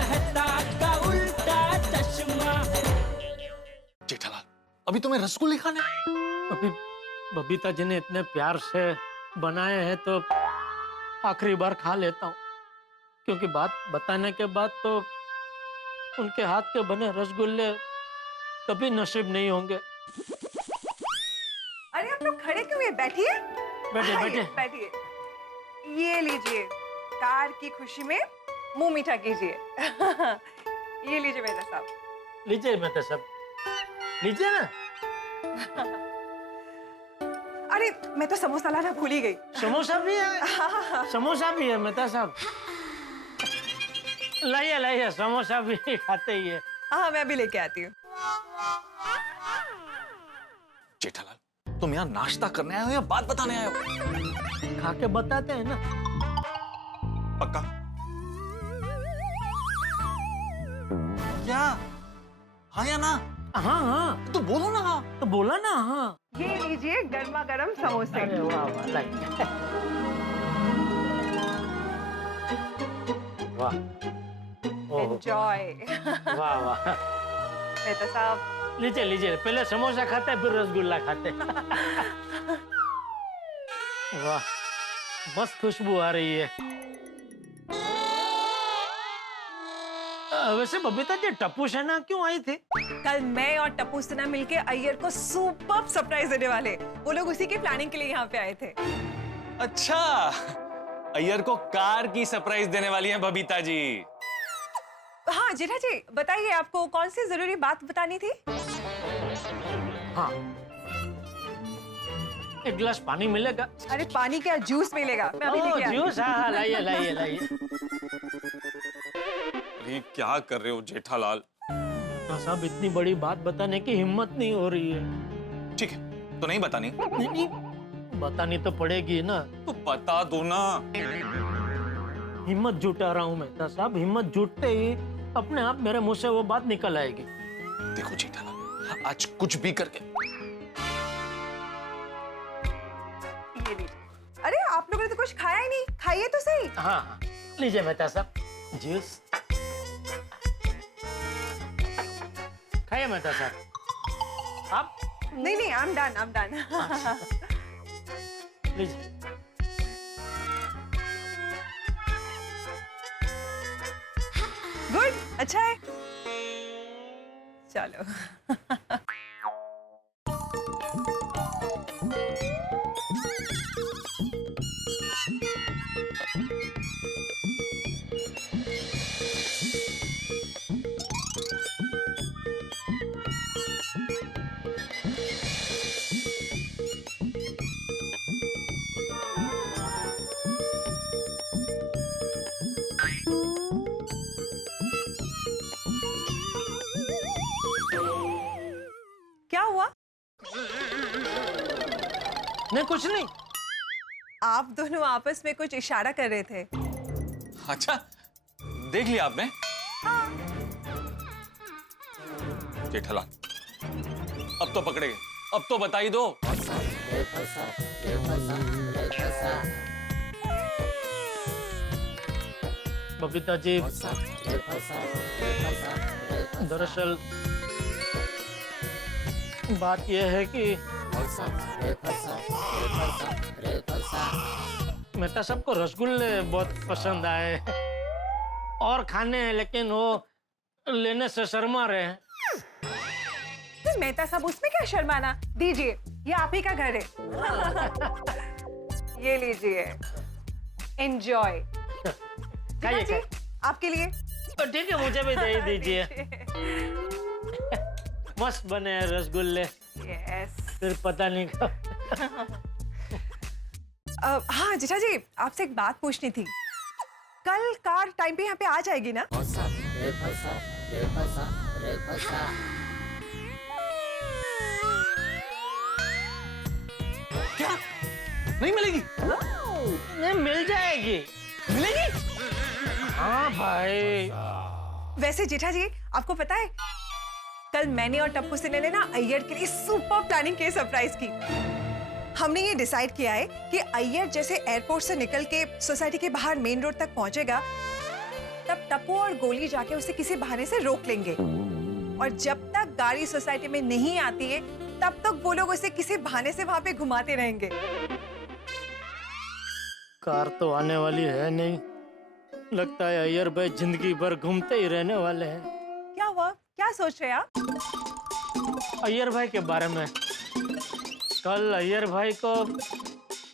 कहता का उल्टा चश्मा। जेठालाल, अभी तुम्हें रसगुल्ले खाने? अभी बबीता जी ने इतने प्यार से बनाए हैं तो आखिरी बार खा लेता हूँ, क्योंकि बात बताने के बाद तो उनके हाथ के बने रसगुल्ले कभी नसीब नहीं होंगे। अरे आप लोग खड़े क्यों हैं? बैठिए बैठिए। बैठिए। ये लीजिए, कार की खुशी में मुंह मीठा कीजिए। ये लीजिए मेहता साहब। लीजिए मेहता साहब, लीजिए ना। अरे मैं तो समोसा लाना भूल ही गई। समोसा भी है? समोसा भी है मेहता साहब? लाइए समोसा भी खाते ही है। हाँ मैं अभी लेके आती हूँ। जेठालाल, तुम यहाँ नाश्ता करने आए हो या बात बताने आए हो? खा के बताते हैं ना। पक्का? क्या? हाँ या ना? हाँ तो बोलो ना हाँ। तो बोला ना हाँ। ये लीजिए गर्मा गर्म समोसे। अरे वाह वाह, लाइए। वाह, एंजॉय। वाह वाह। मेहता साहब लीजिए, पहले समोसा खाते हैं फिर रसगुल्ला खाते हैं। वाह, मस्त खुशबू आ रही है। वैसे बबीता जी टप्पू सेना क्यों आई थी? कल मैं और टप्पू सिन्हा मिलके अय्यर को सुपर सरप्राइज देने वाले। वो लोग उसी की प्लानिंग के लिए यहाँ पे आए थे। अच्छा, अय्यर को कार की सरप्राइज देने वाली हैं बबीता जी। हाँ जेठा जी बताइए, आपको कौन सी जरूरी बात बतानी थी? हाँ, एक गिलास पानी मिलेगा? अरे पानी क्या, जूस मिलेगा। मैं अभी लेके आती हूँ। जूस, हाँ लाइए। अरे क्या कर रहे हो जेठालाल? साहब इतनी बड़ी बात बताने की हिम्मत नहीं हो रही है। ठीक है, तो नहीं बतानी? नहीं, बतानी तो पड़ेगी ना। तो बता दो ना। हिम्मत जुटा रहा हूँ मेहता साहब, हिम्मत जुटते ही अपने आप मेरे मुंह से वो बात निकल आएगी। देखो जेठालाल, आज कुछ भी करके। ये लीजिए। अरे आप लोगों ने तो कुछ खाया ही नहीं, खाइए तो सही। हाँ, लीजिए मेहता साहब जूस। खाइए मेहता साहब। आप? नहीं आई एम डन। लीजिए। गुड, अच्छा है। चलो। क्या हुआ? नहीं कुछ नहीं। आप दोनों आपस में कुछ इशारा कर रहे थे। अच्छा, देख लिया आपने? जेठालाल, अब तो पकड़े गए, अब तो बता ही दो। बबीता जी, दरअसल बात यह है कि मेहता साहब को रसगुल्ले बहुत पसंद आए और खाने हैं, लेकिन वो लेने से शर्मा रहे हैं। तो मेहता साहब उसमें क्या शर्माना, दीजिए, ये आप ही का घर है। ये लीजिए, एंजॉय। खाइए। आपके लिए। तो ठीक है, मुझे भी दे दीजिए। मस्त बने हैं रसगुल्ले। यस। फिर पता नहीं कब। हाँ जेठा जी, आपसे एक बात पूछनी थी। कल कार टाइम पे यहाँ पे आ जाएगी ना? क्या? नहीं मिलेगी? नहीं, मिल जाएगी। मिलेगी? हाँ भाई। वैसे जेठा जी आपको पता है, कल मैंने और टप्पू सिन्हा ने ना अय्यर के लिए सुपर प्लानिंग की, सरप्राइज की। हमने ये डिसाइड किया है कि अय्यर जैसे एयरपोर्ट से निकल के सोसाइटी के बाहर मेन रोड तक पहुंचेगा, तब टप्पू और गोली जाके उसे किसी बहाने से रोक लेंगे और जब तक गाड़ी सोसाइटी में नहीं आती है तब तक वो लोग उसे किसी बहाने से वहां पे घुमाते रहेंगे। कार तो आने वाली है नहीं, लगता है अय्यर भाई जिंदगी भर घूमते ही रहने वाले हैं। क्या हुआ, क्या सोच रहे हैं आप? अय्यर भाई के बारे में कल अय्यर भाई को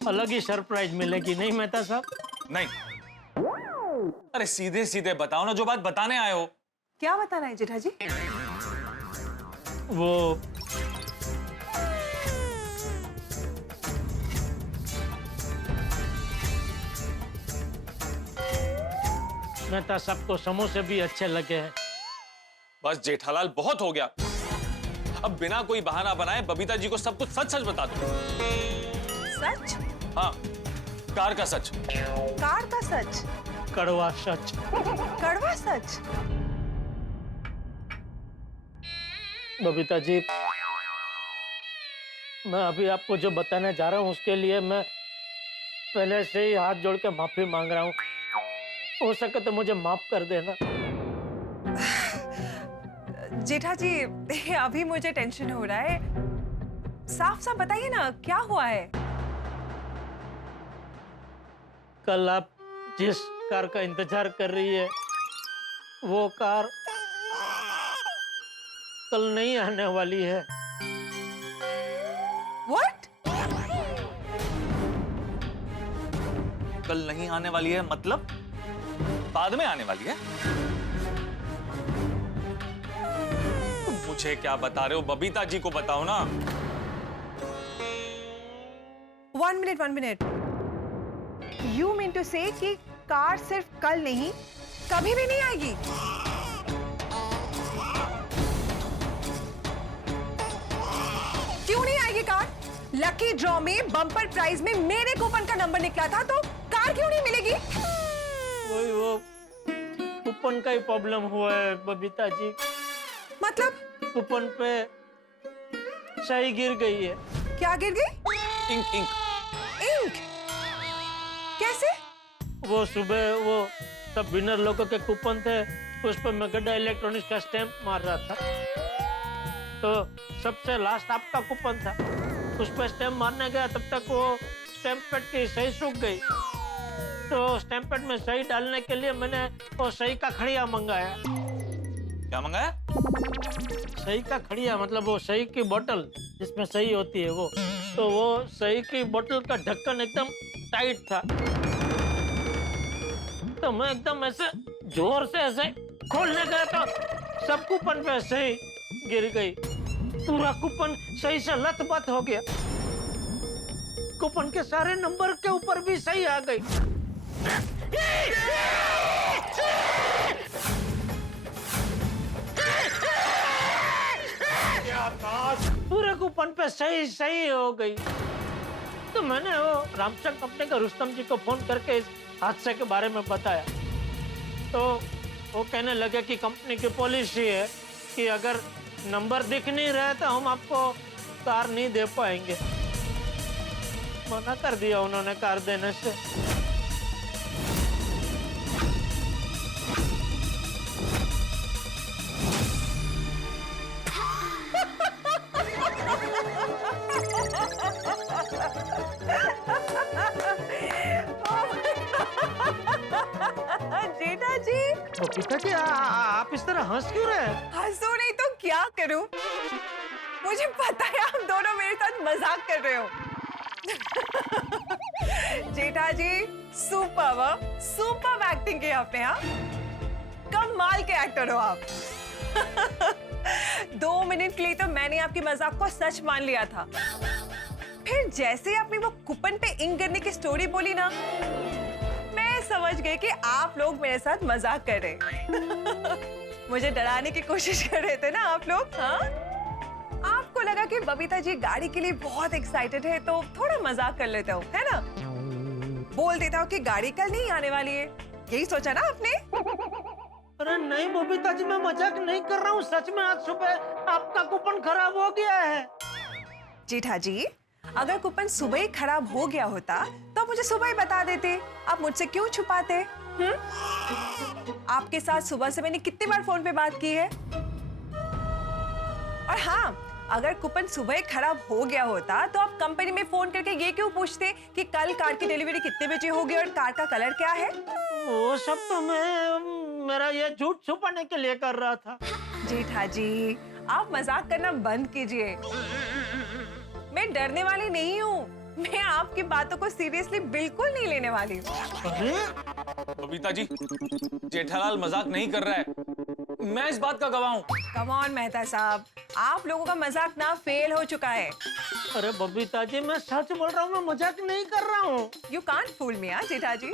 अलग ही सरप्राइज मिलेगी, नहीं मेहता साहब? नहीं, अरे सीधे सीधे बताओ ना जो बात बताने आए हो। क्या बताना है जेठा जी? वो मेहता साहब को समोसे भी अच्छे लगे हैं। बस जेठालाल, बहुत हो गया। अब बिना कोई बहाना बनाए बबीता जी को सब कुछ सच सच बता दो। सच? हाँ, कार का सच। कार का सच? कड़वा सच। कड़वा सच? बबीता जी, मैं अभी आपको जो बताने जा रहा हूँ उसके लिए मैं पहले से ही हाथ जोड़ के माफी मांग रहा हूँ। हो सके तो मुझे माफ कर देना। जेठा जी, अभी मुझे टेंशन हो रहा है। साफ साफ बताइए ना क्या हुआ है? कल आप जिस कार का इंतजार कर रही है वो कार कल नहीं आने वाली है। What? कल नहीं आने वाली है मतलब बाद में आने वाली है? मुझे क्या बता रहे हो? बबीता जी को बताओ ना। 1 minute. You mean to say कि कार सिर्फ कल नहीं, कभी भी नहीं आएगी? क्यों नहीं आएगी कार? लकी ड्रॉ में बम्पर प्राइज में मेरे कूपन का नंबर निकला था, तो कार क्यों नहीं मिलेगी? वही वो कूपन का ही प्रॉब्लम हुआ है बबीता जी। मतलब? कूपन पे सही गिर गई है। क्या गिर गई? इंक। इंक? कैसे? वो सुबह वो सब विनर लोगों के कूपन थे, उस पर मैं गड्ढा इलेक्ट्रॉनिक्स का स्टैंप मार रहा था, तो सबसे लास्ट आपका कूपन था। उस पर स्टैंप मारने गया, तब तक वो स्टैंप पैड की सही सूख गई, तो स्टैंप पैड में सही डालने के लिए मैंने वो सही का खड़िया मंगाया। क्या मंगाया? सही का खड़िया मतलब वो सही की बोतल जिसमें सही होती है वो, तो वो सही की बोतल का ढक्कन एकदम टाइट था, तो मैं एकदम ऐसे जोर से ऐसे खोलने गया तो सब कूपन पे सही गिर गई। पूरा कूपन सही से लथपथ हो गया। कूपन के सारे नंबर के ऊपर भी सही आ गई। पूरे कूपन पे सही हो गई। तो मैंने वो रामचंद कंपनी का रुस्तम जी को फोन करके इस हादसे के बारे में बताया, तो वो कहने लगे कि कंपनी की पॉलिसी है कि अगर नंबर दिख नहीं रहे तो हम आपको कार नहीं दे पाएंगे। मना कर दिया उन्होंने कार देने से। जेठा जी, तो पिताजी आप इस तरह हंस क्यों रहे हैं? हंसो नहीं तो क्या करूं? मुझे पता है आप दोनों मेरे साथ मजाक कर रहे हो। जेठा जी, सुपर एक्टिंग की आपने। हाँ, कमाल के एक्टर हो आप। 2 मिनट के लिए तो मैंने आपकी मजाक को सच मान लिया था, फिर जैसे ही आपने वो कूपन पे इंक गिरने की स्टोरी बोली ना, मैं समझ गई कि आप लोग मेरे साथ मजाक कर रहे। मुझे डराने की कोशिश कर रहे थे ना आप लोग। हाँ, आपको लगा कि बबीता जी गाड़ी के लिए बहुत एक्साइटेड है तो थोड़ा मजाक कर लेता हूँ, है ना? बोल देता हूँ कि गाड़ी कल नहीं आने वाली है, यही सोचा ना आपने? अरे नहीं बबीता जी, मैं मजाक नहीं कर रहा हूँ, सच में आज सुबह आपका कूपन खराब हो गया है। जेठा जी, अगर कूपन सुबह ही खराब हो गया होता तो आप मुझे सुबह ही बता देते, आप मुझसे क्यों छुपाते? आपके साथ सुबह से मैंने कितनी बार फोन पे बात की है। और हाँ, अगर कूपन सुबह ही खराब हो गया होता तो आप कंपनी में फोन करके ये क्यों पूछते कि कल कार की डिलीवरी कितने बजे होगी और कार का कलर क्या है? वो सब तो मैं मेरा ये झूठ छुपाने के लिए कर रहा था। जेठा जी, आप मजाक करना बंद कीजिए। मैं डरने वाली नहीं हूँ। मैं आपकी बातों को सीरियसली बिल्कुल नहीं लेने वाली हूँ। अरे बबीता जी, जेठालाल मजाक नहीं कर रहा है, मैं इस बात का गवाह हूँ। कम ऑन मेहता साहब, आप लोगों का मजाक ना फेल हो चुका है। अरे बबीता जी, मैं सच बोल रहा हूँ, मैं मजाक नहीं कर रहा हूँ। यू कांट फूल मी, जेठा जी।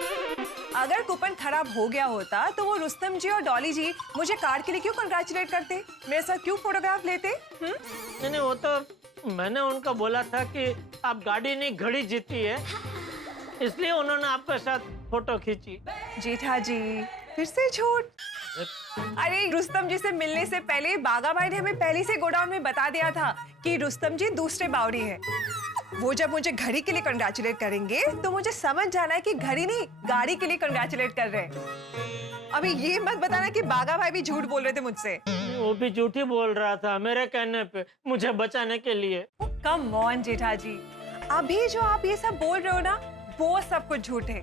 अगर कूपन खराब हो गया होता तो वो रुस्तम जी और डॉली जी मुझे कार के लिए क्यों कंग्रेचुलेट करते, मेरे साथ क्यों फोटोग्राफ लेते? नहीं, वो तो मैंने उनको बोला था कि आप गाड़ी नहीं घड़ी जीती है, इसलिए उन्होंने आपके साथ फोटो खींची। जेठा जी, फिर से झूठ। अरे रुस्तम जी से मिलने से पहले बागा भाई ने हमें पहले से गोडाउन में बता दिया था कि रुस्तम जी दूसरे बावड़ी हैं। वो जब मुझे घड़ी के लिए कंग्रेचुलेट करेंगे तो मुझे समझ जाना है कि घड़ी नहीं, गाड़ी के लिए कंग्रेचुलेट कर रहे हैं। अभी ये मत बताना कि बागा भाई भी झूठ बोल रहे थे मुझसे। वो भी झूठ ही बोल रहा था मेरे कहने पे, मुझे बचाने के लिए। कम ऑन जेठा जी, अभी जो आप ये सब बोल रहे हो ना, वो सब कुछ झूठ है।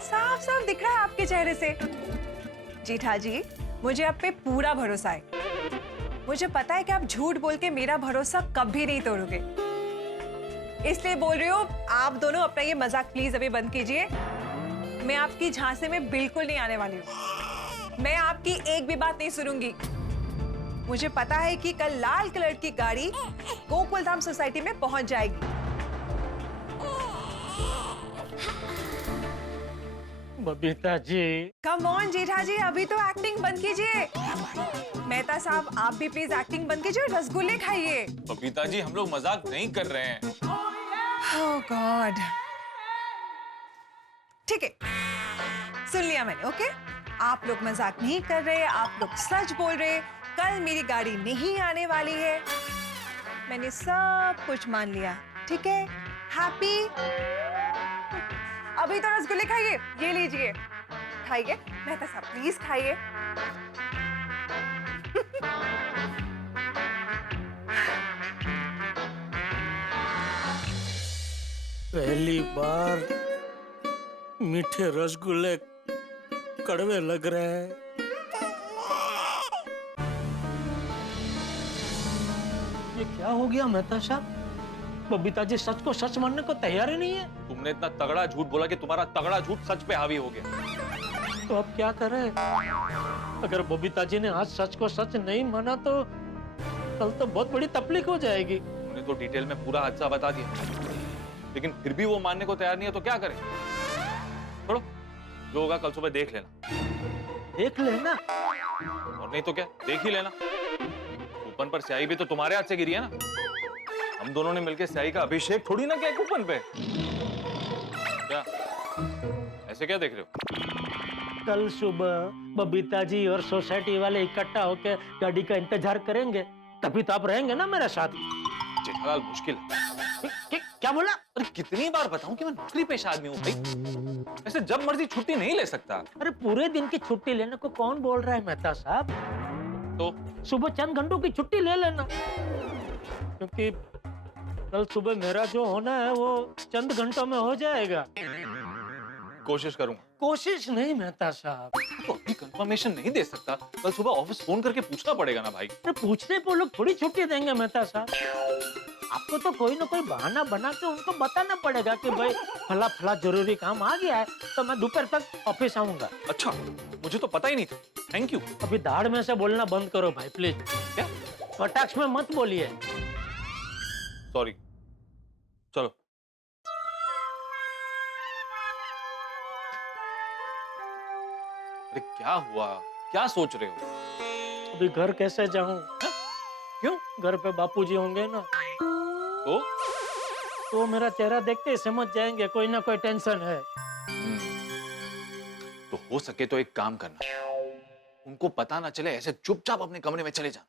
साफ साफ दिख रहा है आपके चेहरे से। जेठा जी, मुझे आप पे पूरा भरोसा है। मुझे पता है कि आप झूठ बोल के मेरा भरोसा कभी नहीं तोड़ोगे, इसलिए बोल रही हूँ। आप दोनों अपना ये मजाक प्लीज अभी बंद कीजिए। मैं आपकी झांसे में बिल्कुल नहीं आने वाली हूँ। मैं आपकी एक भी बात नहीं सुनूंगी। मुझे पता है कि कल लाल कलर की गाड़ी गोकुलधाम सोसाइटी में पहुंच जाएगी। बबीता जी, कम ऑन जेठा जी, अभी तो एक्टिंग बंद कीजिए। मेहता साहब, आप भी प्लीज एक्टिंग बंद कीजिए और रसगुल्ले खाइए। बबीता जी, हम लोग मजाक नहीं कर रहे हैं। ओह गॉड, ठीक है, सुन लिया मैंने। ओके, आप लोग मजाक नहीं कर रहे, आप लोग सच बोल रहे। कल मेरी गाड़ी नहीं आने वाली है। मैंने सब कुछ मान लिया, ठीक है? हैप्पी? अभी तो रसगुल्ले खाइए, ये लीजिए, खाइए। मेहता साहब प्लीज खाइए। पहली बार मीठे रसगुल्ले कड़वे लग रहे हैं। ये क्या हो गया मेहता साहब? बबीता जी सच को सच मानने को तैयार ही नहीं है। तुमने इतना तगड़ा झूठ बोला कि तुम्हारा तगड़ा झूठ सच पे हावी हो गया। तो अब क्या करें? अगर बबीता जी ने आज सच को सच नहीं माना तो कल तो बहुत बड़ी तकलीफ हो जाएगी। तुमने तो डिटेल में पूरा हादसा बता दिया, लेकिन फिर भी वो मानने को तैयार नहीं है, तो क्या करें? छोड़ो, जो होगा कल सुबह देख लेना। देख लेना? और नहीं तो क्या, देख ही लेना। कूपन पर स्याही भी तो तुम्हारे हाथ से गिरी है ना। हम दोनों ने मिलकर स्याही का अभिषेक थोड़ी ना किया कूपन पे। क्या ऐसे क्या देख रहे हो? कल सुबह बबीता जी और सोसाइटी वाले इकट्ठा होकर गाड़ी का इंतजार करेंगे, तभी तो आप रहेंगे ना मेरे साथ। जेठालाल, मुश्किल है। क्या बोला? अरे कितनी बार बताऊं कि मैं नौकरी पेशा आदमी हूँ भाई, ऐसे जब मर्जी छुट्टी नहीं ले सकता। अरे पूरे दिन की छुट्टी लेने को कौन बोल रहा है मेहता साहब? तो सुबह चंद घंटों की छुट्टी ले लेना, क्योंकि कल सुबह मेरा जो होना है वो चंद घंटों में हो जाएगा। कोशिश करूंगा। कोशिश नहीं मेहता साहब। तो अभी कंफर्मेशन नहीं दे सकता, कल सुबह ऑफिस फोन करके पूछना पड़ेगा ना भाई। अरे पूछने पर लोग थोड़ी छुट्टी देंगे मेहता साहब। आपको तो कोई ना कोई बहाना बना के उनको बताना पड़ेगा कि भाई फला फला जरूरी काम आ गया है, तो मैं दोपहर तक ऑफिस आऊंगा। अच्छा, मुझे तो पता ही नहीं था। Thank you. अभी दाढ़ में से बोलना बंद करो भाई प्लीज। क्या? कटाक्ष में मत बोलिए। सॉरी, चलो। अरे क्या हुआ, क्या सोच रहे हो? अभी घर कैसे जाऊं? क्यों? घर पे बापूजी होंगे ना, तो मेरा चेहरा देखते ही समझ जाएंगे कोई ना कोई टेंशन है। तो हो सके तो एक काम करना, उनको पता ना चले, ऐसे चुपचाप अपने कमरे में चले जा।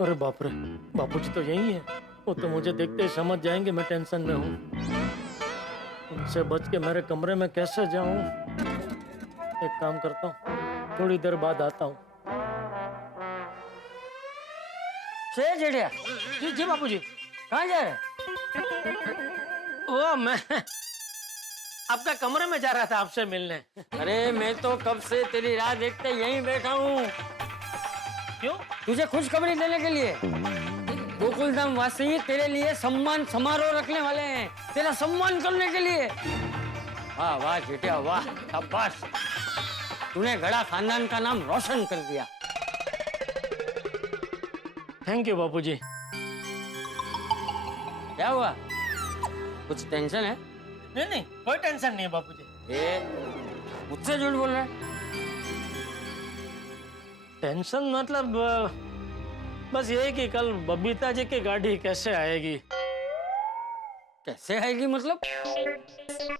अरे बाप रे, बापूजी तो यही है। वो तो मुझे देखते ही समझ जाएंगे मैं टेंशन में हूँ। उनसे बच के मेरे कमरे में कैसे जाऊं? एक काम करता हूँ, थोड़ी देर बाद आता हूँ। से जेठिया, जी जी बापूजी। कहाँ जा रहे? वो मैं आपका कमरे में जा रहा था आपसे मिलने। अरे मैं तो कब से तेरी राह देखते यहीं बैठा हूँ। क्यों? तुझे खुशखबरी देने के लिए। गोकुलधाम वासी तेरे लिए सम्मान समारोह रखने वाले हैं, तेरा सम्मान करने के लिए। वाह वाह जेठिया वाह, शाबाश। तूने गड़ा खानदान का नाम रोशन कर दिया। थैंक यू बापूजी। क्या हुआ, कुछ टेंशन है? नहीं नहीं, कोई टेंशन नहीं है बापूजी। मुझसे झूठ बोल रहा है? टेंशन मतलब बस यही कि कल बबीता जी की गाड़ी कैसे आएगी। कैसे आएगी मतलब?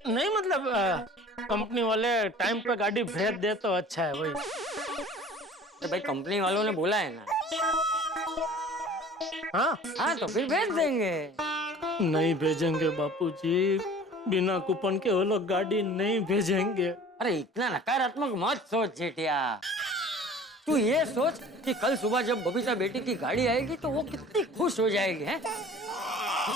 नहीं मतलब कंपनी वाले टाइम पे गाड़ी भेज दे तो अच्छा है वही। तो भाई कंपनी वालों ने बोला है ना। हाँ तो फिर भेज देंगे। नहीं भेजेंगे बापूजी, बिना कूपन के वो लोग गाड़ी नहीं भेजेंगे। अरे इतना नकारात्मक मत सोच जेठिया। तू ये सोच कि कल सुबह जब बबीता बेटी की गाड़ी आएगी तो वो कितनी खुश हो जाएगी, हैं?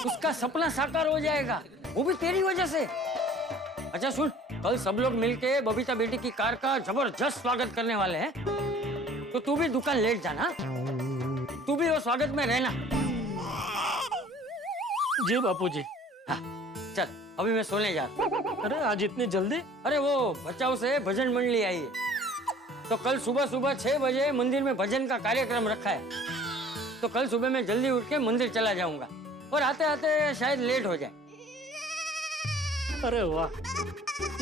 उसका सपना साकार हो जाएगा, वो भी तेरी वजह से। अच्छा सुन, कल सब लोग मिलके बबीता बेटी की कार का जबरदस्त स्वागत करने वाले हैं, तो तू भी दुकान लेट जाना, तू भी वो स्वागत में रहना। जी बापूजी। हाँ, चल अभी मैं सोने जाता हूँ। अरे आज इतनी जल्दी? अरे वो बचाव से भजन मंडली आई है, तो कल सुबह सुबह 6 बजे मंदिर में भजन का कार्यक्रम रखा है। तो कल सुबह मैं जल्दी उठ के मंदिर चला जाऊंगा और आते आते शायद लेट हो जाए। अरे वाह,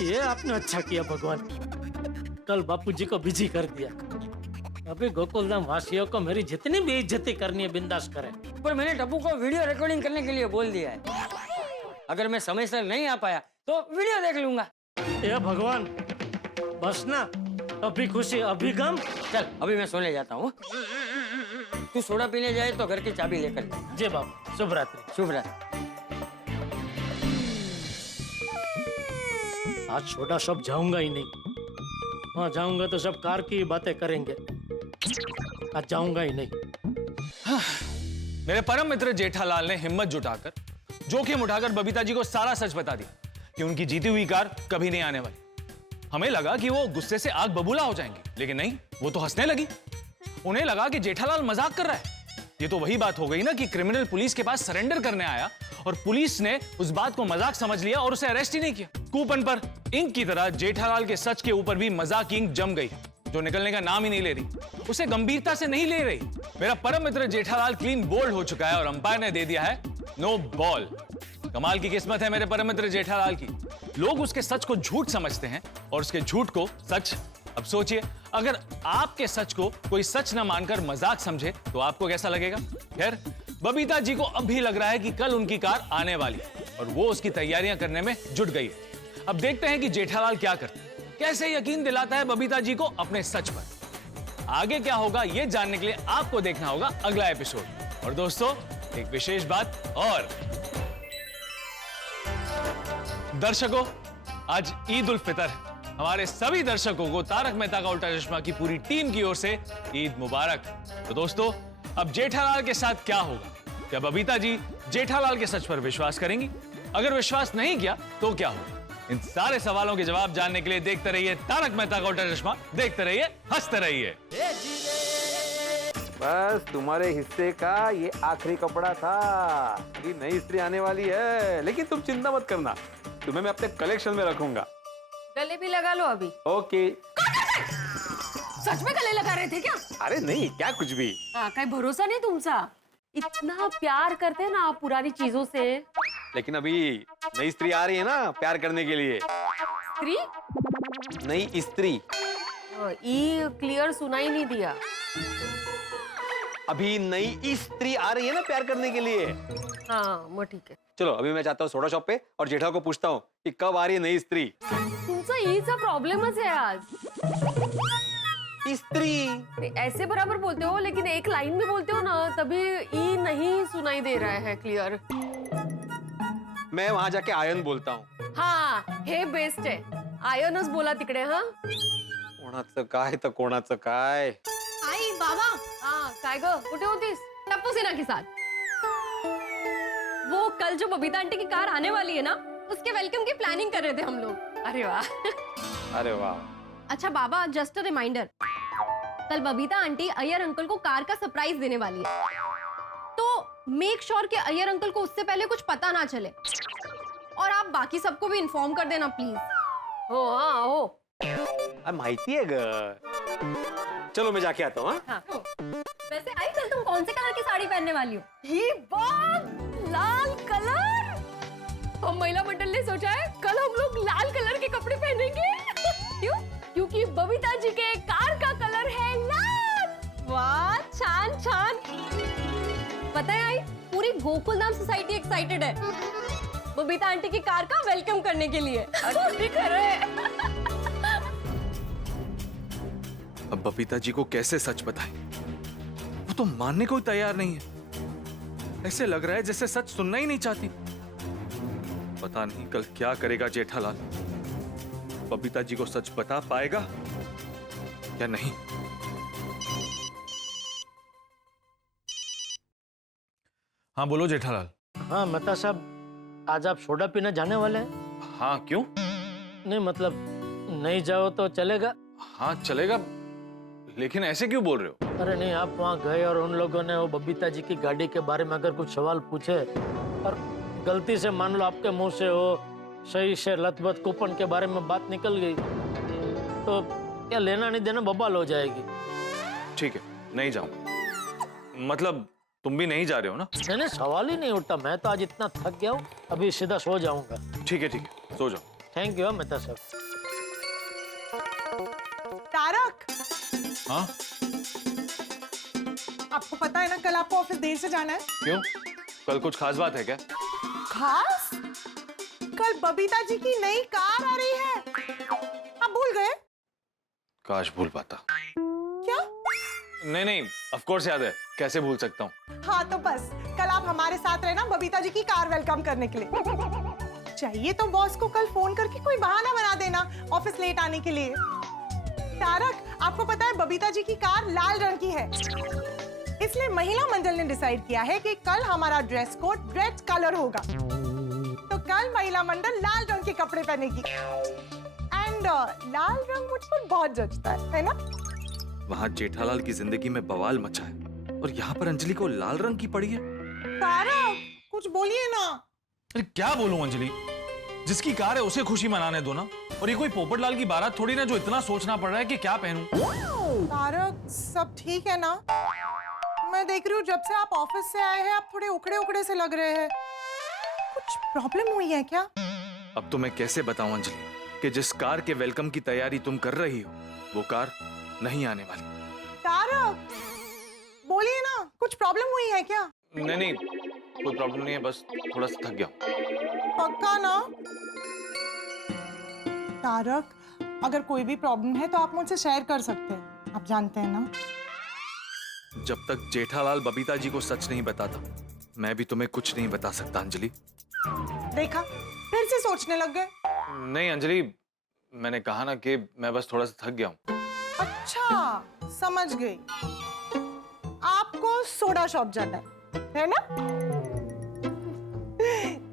ये आपने अच्छा किया भगवान। कल बापूजी को बिजी कर दिया। अभी गोकुलधाम वासियों को मेरी जितनी भी इज्जती करनी है बिंदास करें। पर मैंने टप्पू को वीडियो रिकॉर्डिंग करने के लिए बोल दिया है। अगर मैं समय से नहीं आ पाया तो वीडियो देख लूंगा। ये भगवान, बस ना, अभी खुशी अभी गम। चल अभी मैं सोने जाता हूँ। तू सोडा पीने जाए तो घर की चाबी लेकर जा। जी बाबू, शुभ रात्रि। शुभ रात्रि। आज छोटा शॉप जाऊंगा ही नहीं। वहाँ जाऊंगा तो सब कार की बातें करेंगे। आज जाऊंगा ही नहीं। मेरे परम मित्र जेठालाल ने हिम्मत जुटाकर जोखिम उठाकर बबीता जी को सारा सच बता दिया कि उनकी जीती हुई कार कभी नहीं आने वाली। हमें लगा कि वो गुस्से से आग बबूला हो जाएंगे, लेकिन नहीं, वो तो हंसने लगी। उन्हें लगा कि जेठालाल मजाक कर रहा है। ये तो वही बात हो गई ना कि क्रिमिनल पुलिस के पास सरेंडर करने आया और पुलिस ने उस बात को मजाक समझ लिया और उसे अरेस्ट ही नहीं किया। कूपन पर इंक की तरह जेठालाल के सच के ऊपर भी मजाक इंक जम गई, जो निकलने का नाम ही नहीं ले रही, उसे गंभीरता से नहीं ले रही। मेरा परम मित्र जेठालाल क्लीन बोल्ड हो चुका है और अंपायर ने दे दिया है नो बॉल। कमाल की किस्मत है मेरे परम मित्र जेठालाल की। लोग उसके सच को झूठ समझते हैं और उसके झूठ को सच। अब सोचिए, अगर आपके सच को कोई सच न मानकर मजाक समझे तो आपको कैसा लगेगा? खैर, बबीता जी को अब भी लग रहा है कि कल उनकी कार आने वाली और वो उसकी तैयारियां करने में जुट गई है। अब देखते हैं कि जेठालाल क्या करता है, कैसे यकीन दिलाता है बबीता जी को अपने सच पर। आगे क्या होगा ये जानने के लिए आपको देखना होगा अगला एपिसोड। और दोस्तों, एक विशेष बात और, दर्शकों, आज ईद उल फितर है। हमारे सभी दर्शकों को तारक मेहता का उल्टा चश्मा की पूरी टीम की ओर से ईद मुबारक। तो दोस्तों, अब जेठालाल के साथ क्या होगा? क्या बबीता जी जेठालाल के सच पर विश्वास करेंगी? अगर विश्वास नहीं किया तो क्या होगा? इन सारे सवालों के जवाब जानने के लिए देखते रहिए तारक मेहता का उल्टा चश्मा। देखते रहिए, हंसते रहिए। बस तुम्हारे हिस्से का ये आखिरी कपड़ा था। ये नई स्त्री आने वाली है, लेकिन तुम चिंता मत करना, तुम्हें मैं अपने कलेक्शन में रखूंगा। गले भी लगा लो अभी। ओके। सच में गले लगा रहे थे क्या? अरे नहीं, क्या कुछ भी। कहीं भरोसा नहीं तुमचा। इतना प्यार करते हैं ना आप पुरानी चीजों से। लेकिन अभी नई स्त्री आ रही है ना प्यार करने के लिए। स्त्री? नई स्त्री। ई क्लियर सुनाई नहीं दिया। अभी नई स्त्री आ रही है ना प्यार करने के लिए। हाँ वो ठीक है। चलो अभी मैं जाता हूँ सोडा शॉप पे और जेठा को पूछता हूँ कि कब आ रही है नई स्त्री। तुमचा ईचा प्रॉब्लेमच आहे आज। स्त्री। ऐसे बराबर बोलते हो, लेकिन एक लाइन में बोलते हो ना, तभी ई नहीं सुनाई दे रहा है क्लियर। मैं वहां जाके आयन बोलता हूँ। हाँ, हे बेस्ट आहे. आयनच बोला तिकडे. हाँ कोणाचं काय तर कोणाचं काय. आई बाबा. हाँ काय ग, कुठे होतीस? टप्पू सेना के साथ. वो कल जो बबीता आंटी की कार आने वाली है ना, उसके वेलकम की प्लानिंग कर रहे थे हम लोग. अरे वाह. अरे वाह. अच्छा बाबा, जस्ट अ रिमाइंडर, कल बबीता आंटी अय्यर अंकल को कार का सरप्राइज देने वाली है, तो मेक श्योर कि अय्यर अंकल को उससे पहले कुछ पता ना चले, और आप बाकी सबको भी इन्फॉर्म कर देना प्लीज. हो हाँ हो. माहिती है ग. चलो मैं जाके आता हूँ. हाँ. वैसे आई, कल तुम कौन से कलर की साड़ी पहनने वाली हो? ये बात, लाल कलर. हम महिला मंडल ने सोचा है कल हम लोग लाल कलर के कपड़े पहनेंगे. क्यों? क्योंकि बबीता जी के कार का कलर है लाल. वाह, छान छान. पता है आई, पूरी गोकुलधाम सोसाइटी एक्साइटेड है बबीता आंटी की कार का वेलकम करने के लिए. अब बबीता जी को कैसे सच बताएं? वो तो मानने को ही तैयार नहीं है. ऐसे लग रहा है जैसे सच सुनना ही नहीं चाहती. पता नहीं कल क्या करेगा जेठालाल. बबीता जी को सच बता पाएगा या नहीं? हाँ बोलो जेठालाल. हाँ मेहता साहब, आज आप सोडा पीने जाने वाले हैं? हाँ क्यों? नहीं मतलब नहीं जाओ तो चलेगा? हाँ चलेगा, लेकिन ऐसे क्यों बोल रहे हो? अरे नहीं, आप वहाँ गए और उन लोगों ने वो बबीता जी की गाड़ी के बारे में अगर कुछ सवाल पूछे और गलती से मान लो आपके मुंह से वो सही से लथबथ कूपन के बारे में बात निकल गई, तो क्या लेना नहीं देना बवाल हो जाएगी. ठीक है, नहीं जाऊंगा. मतलब तुम भी नहीं जा रहे हो ना? नहीं, सवाल ही नहीं उठता. मैं तो आज इतना थक गया हूँ, अभी सीधा सो जाऊंगा. ठीक है, सो जाओ. थैंक यू मेहता साहब. तारक, हाँ आपको पता है ना कल आपको ऑफिस देर से जाना है. क्यों? कल कुछ खास बात है क्या? खास? कल बबीता जी की नई कार आ रही है. आप भूल गए? काश भूल पाता. क्या? नहीं, ऑफ कोर्स याद है, कैसे भूल सकता हूँ. हाँ तो बस कल आप हमारे साथ रहना बबीता जी की कार वेलकम करने के लिए. चाहिए तो बॉस को कल फोन करके कोई बहाना बना देना ऑफिस लेट आने के लिए. तारक, आपको पता है बबीता जी की कार लाल रंग की है, इसलिए महिला मंडल ने डिसाइड किया है कि कल हमारा ड्रेस कोड रेड कलर होगा. तो कल महिला मंडल लाल रंग के कपड़े पहनेगी. एंड लाल रंग मुझ पर बहुत जचता है ना? वहां जेठालाल की जिंदगी में बवाल मचा है और यहाँ पर अंजलि को लाल रंग की पड़ी है. तारक, कुछ बोलिए ना. अरे क्या बोलूं अंजलि, जिसकी कार है उसे खुशी मनाने दो ना. और ये कोई पोपटलाल की बारात थोड़ी ना जो इतना सोचना पड़ रहा है कि क्या पहनूं. तारक, सब ठीक है ना? मैं देख रही हूँ जब से आप ऑफिस से आए हैं आप थोड़े उखड़े उखड़े से लग रहे हैं. कुछ प्रॉब्लम हुई है क्या? अब तो मैं कैसे बताऊं अंजलि कि जिस कार के वेलकम की तैयारी तुम कर रही हो वो कार नहीं आने वाली. तारक, बोलिए ना, कुछ प्रॉब्लम हुई है क्या? नहीं, कोई प्रॉब्लम नहीं है, बस थोड़ा सा थक गया. पक्का ना? तारक, अगर कोई भी प्रॉब्लम है तो आप मुझसे शेयर कर सकते हैं, आप जानते हैं ना. जब तक जेठालाल बबीता जी को सच नहीं बताता मैं भी तुम्हें कुछ नहीं बता सकता अंजलि. देखा, फिर से सोचने लग गए. नहीं अंजलि, मैंने कहा ना कि मैं बस थोड़ा सा थक गया हूँ. अच्छा, समझ गई. आपको सोडा शॉप जाना है ना?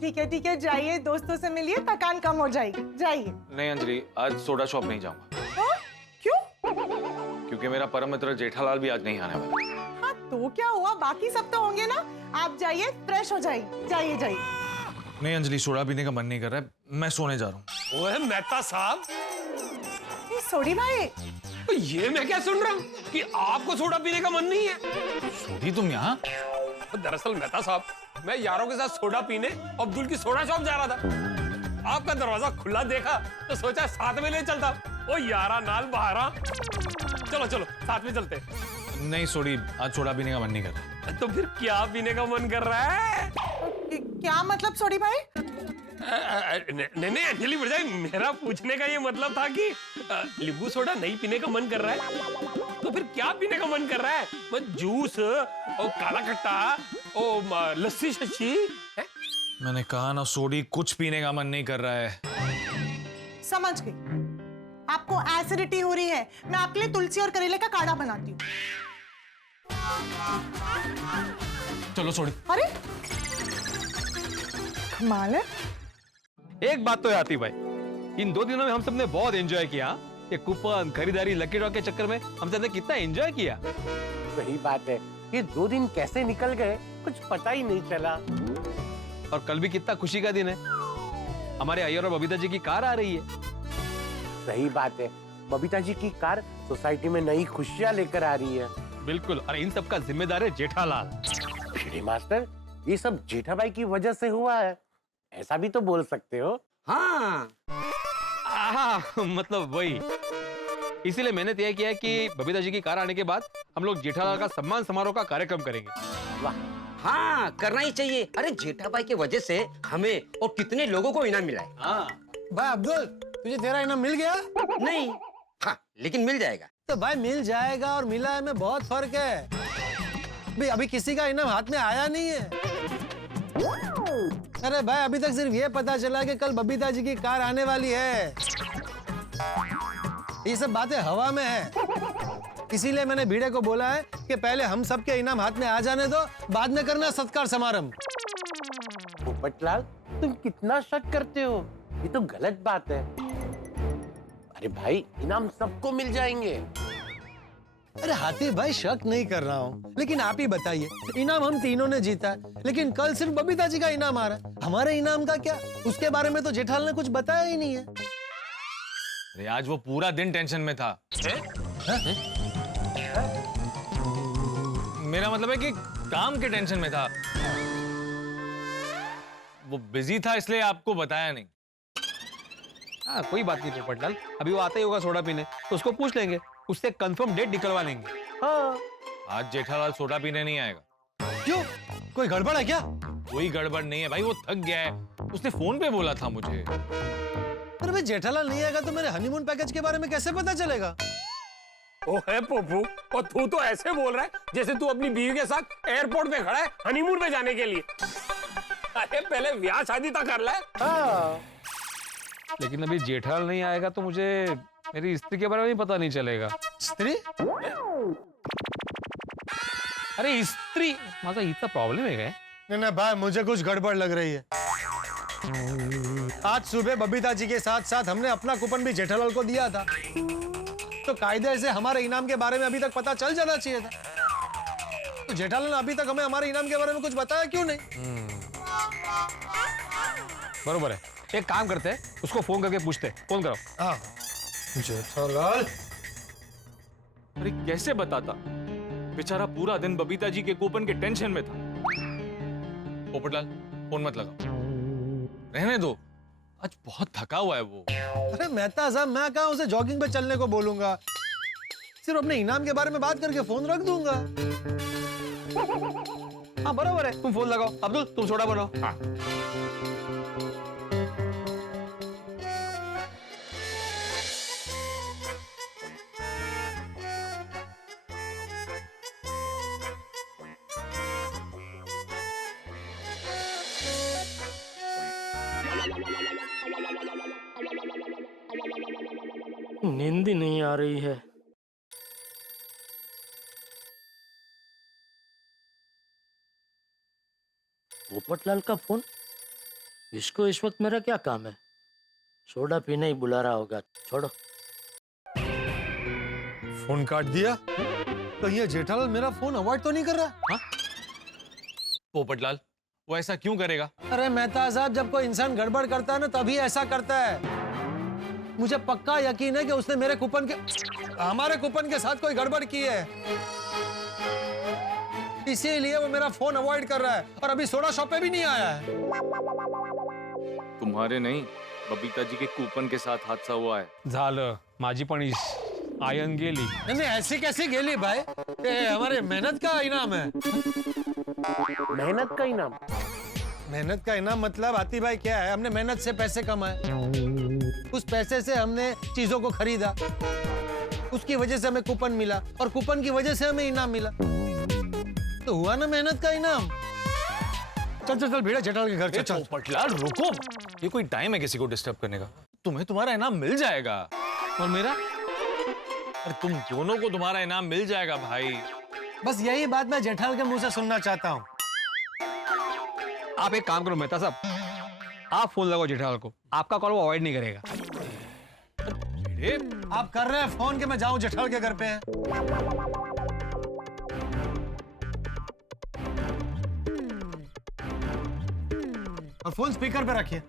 ठीक है, जाइए, दोस्तों से मिलिए, थकान कम हो जाएगी. जाइए. नहीं अंजलि, आज सोडा शॉप नहीं जाऊंगा. हाँ? क्यों? क्योंकि मेरा परम मित्र जेठालाल भी आज नहीं आने वाला. हाँ तो क्या हुआ, बाकी सब तो होंगे ना. आप जाइए, फ्रेश हो जाइए. जाइए. नहीं अंजलि, सोडा पीने का मन नहीं कर रहा है, मैं सोने जा रहा हूँ. ओए मेहता साहब, सोडी भाई, तो ये मैं क्या सुन रहा हूँ कि आपको सोडा पीने का मन नहीं है? सोडी तुम यहाँ? दरअसल मेहता साहब, मैं यारों के साथ सोडा पीने अब्दुल की सोडा शॉप जा रहा था. आपका दरवाजा खुला देखा तो सोचा साथ में ले चलता. ओ यारा नाल बहारा, चलो साथ में चलते. नहीं सोडी, आज सोडा पीने का मन नहीं कर रहा. तो फिर क्या पीने का मन कर रहा है? क्या मतलब सोडी भाई? नहीं नहीं अंजलि भरजाई, मेरा पूछने का ये मतलब था कि नींबू सोडा नहीं पीने का मन कर रहा है तो फिर क्या पीने का मन कर रहा है? बस जूस और काला खट्टा और लस्सी शस्सी है? मैंने कहा ना सोडी, कुछ पीने का मन नहीं कर रहा है। समझ गई, आपको एसिडिटी हो रही है। मैं आपके लिए तुलसी और करेले का काढ़ा बनाती हूँ। चलो सोडी। अरे कमाल है। एक बात तो आती भाई, इन 2 दिनों में हम सबने बहुत एंजॉय किया। ये कूपन खरीदारी लकी ड्रॉ के चक्कर में हम सबने कितना एंजॉय किया। सही बात है, ये 2 दिन कैसे निकल गए कुछ पता ही नहीं चला। और कल भी कितना खुशी का दिन है, हमारे अय्यर और बबीता जी की कार आ रही है। सही बात है, बबीता जी की कार सोसाइटी में नई खुशियां लेकर आ रही है। बिल्कुल, और इन सब का जिम्मेदार है जेठालाल। भिड़े मास्टर, ये सब जेठाबाई की वजह से हुआ है, ऐसा भी तो बोल सकते हो। हाँ, मतलब वही, इसीलिए मैंने तय किया है कि बबीता जी की कार आने के बाद हम लोग जेठालाल का सम्मान समारोह का कार्यक्रम करेंगे। वाह, हाँ करना ही चाहिए। अरे जेठाबाई की वजह से हमें और कितने लोगों को इनाम मिला है। हाँ। भाई अब्दुल, तुझे तेरा इनाम मिल गया? नहीं, हाँ लेकिन मिल जाएगा। तो भाई मिल जाएगा और मिला है में बहुत फर्क है। अभी किसी का इनाम हाथ में आया नहीं है। अरे भाई अभी तक सिर्फ ये पता चला कि कल बबीता जी की कार आने वाली है। ये सब बातें हवा में है। इसीलिए मैंने भिड़े को बोला है कि पहले हम सबके इनाम हाथ में आ जाने दो, बाद में करना सत्कार समारंभ। पोपटलाल, तुम कितना शक करते हो, ये तो गलत बात है। अरे भाई इनाम सबको मिल जाएंगे। अरे हाथी भाई शक नहीं कर रहा हूँ, लेकिन आप ही बताइए, इनाम हम तीनों ने जीता है, लेकिन कल सिर्फ बबीता जी का इनाम आ रहा है। हमारे इनाम का क्या? उसके बारे में तो जेठालाल ने कुछ बताया ही नहीं है। अरे आज वो पूरा दिन टेंशन में था। मेरा मतलब है कि काम के टेंशन में था। वो बिजी था इसलिए आपको बताया नहीं। हाँ कोई बात नहीं पोपटलाल, अभी वो आता ही होगा सोडा पीने, तो उसको पूछ लेंगे, उससे कंफर्म डेट निकलवा लेंगे। हाँ। आज जेठालाल सोडा पीने नहीं आएगा। क्यों? कोई गड़बड़ है क्या? कोई गड़बड़ नहीं है भाई, वो थक गया है। उसने फोन पे बोला था मुझे। अरे भाई जेठालाल नहीं आएगा तो मेरे हनीमून पैकेज के बारे में कैसे पता चलेगा? ओ है पोपू, और तू तो ऐसे बोल रहा है जैसे तू अपनी बीवी के साथ एयरपोर्ट पे खड़ा है हनीमून पे जाने के लिए। अरे पहले ब्याह शादी तो कर ले। हाँ। लेकिन अभी जेठालाल नहीं आएगा तो मुझे मेरी स्त्री के बारे में पता नहीं चलेगा। स्त्री? अरे स्त्री माझा इतना प्रॉब्लम है क्या? नहीं भाई, मुझे कुछ गड़बड़ लग रही है। आज सुबह बबीता जी के साथ साथ हमने अपना कूपन भी जेठालाल को दिया था, तो कायदे से हमारे इनाम के बारे में अभी तक पता चल जाना चाहिए था। तो जेठालाल ने अभी तक हमें हमारे इनाम के बारे में कुछ बताया क्यों नहीं? बरोबर है, एक काम करते हैं, उसको फोन करके पूछते हैं। फोन करो। हाँ जेठालाल। अरे कैसे बताता, बेचारा पूरा दिन बबीता जी के कूपन के टेंशन में था। पोपटलाल फोन मत लगाओ, रहने दो, आज बहुत थका हुआ है वो। अरे मेहता साहब, मैं कहाँ उसे जॉगिंग पे चलने को बोलूंगा, सिर्फ अपने इनाम के बारे में बात करके फोन रख दूंगा। हाँ बराबर है, तुम फोन लगाओ। अब्दुल तुम सोडा बनाओ। हाँ। नींद ही नहीं आ रही है। पोपटलाल का फोन, इसको इस वक्त मेरा क्या काम है? सोडा पीने ही बुला रहा होगा, छोड़ो। फोन काट दिया? तो ये जेठालाल मेरा फोन अवॉइड तो नहीं कर रहा? हाँ? पोपटलाल वो ऐसा क्यों करेगा? अरे मेहता साहब, जब कोई इंसान गड़बड़ करता है ना तभी ऐसा करता है। मुझे पक्का यकीन है कि उसने हमारे कूपन के साथ कोई गड़बड़ की है, इसीलिए वो मेरा फोन अवॉइड कर रहा है और अभी सोडा शॉप पे भी नहीं आया है। तुम्हारे नहीं, बबीता जी के कूपन के साथ हादसा हुआ है। झालं, माझी पण आयन गेली। नहीं ऐसी कैसी गेली भाई, ये हमारे मेहनत का इनाम है। मेहनत का इनाम? मेहनत का इनाम मतलब आती भाई क्या है? हमने मेहनत से पैसे कमाए, उस पैसे से हमने चीजों को खरीदा, उसकी वजह से हमें कूपन मिला और कूपन की वजह से हमें इनाम मिला, तो हुआ ना मेहनत का इनाम। चल चल चल भीड़ा जेठालाल के घर चल चल। पोपटलाल रुको, ये कोई टाइम है किसी को डिस्टर्ब करने का? तुम्हें तुम्हारा इनाम मिल जाएगा। और मेरा? अरे तुम दोनों को तुम्हारा इनाम मिल जाएगा भाई। बस यही बात मैं जेठालाल के मुंह से सुनना चाहता हूँ। आप एक काम करो मेहता साहब, आप फोन लगाओ जेठालाल को, आपका कॉल वो अवॉइड नहीं करेगा। आप कर रहे हैं फोन के मैं जाऊं जेठालाल के घर पे हैं? और फोन स्पीकर पे रखिए।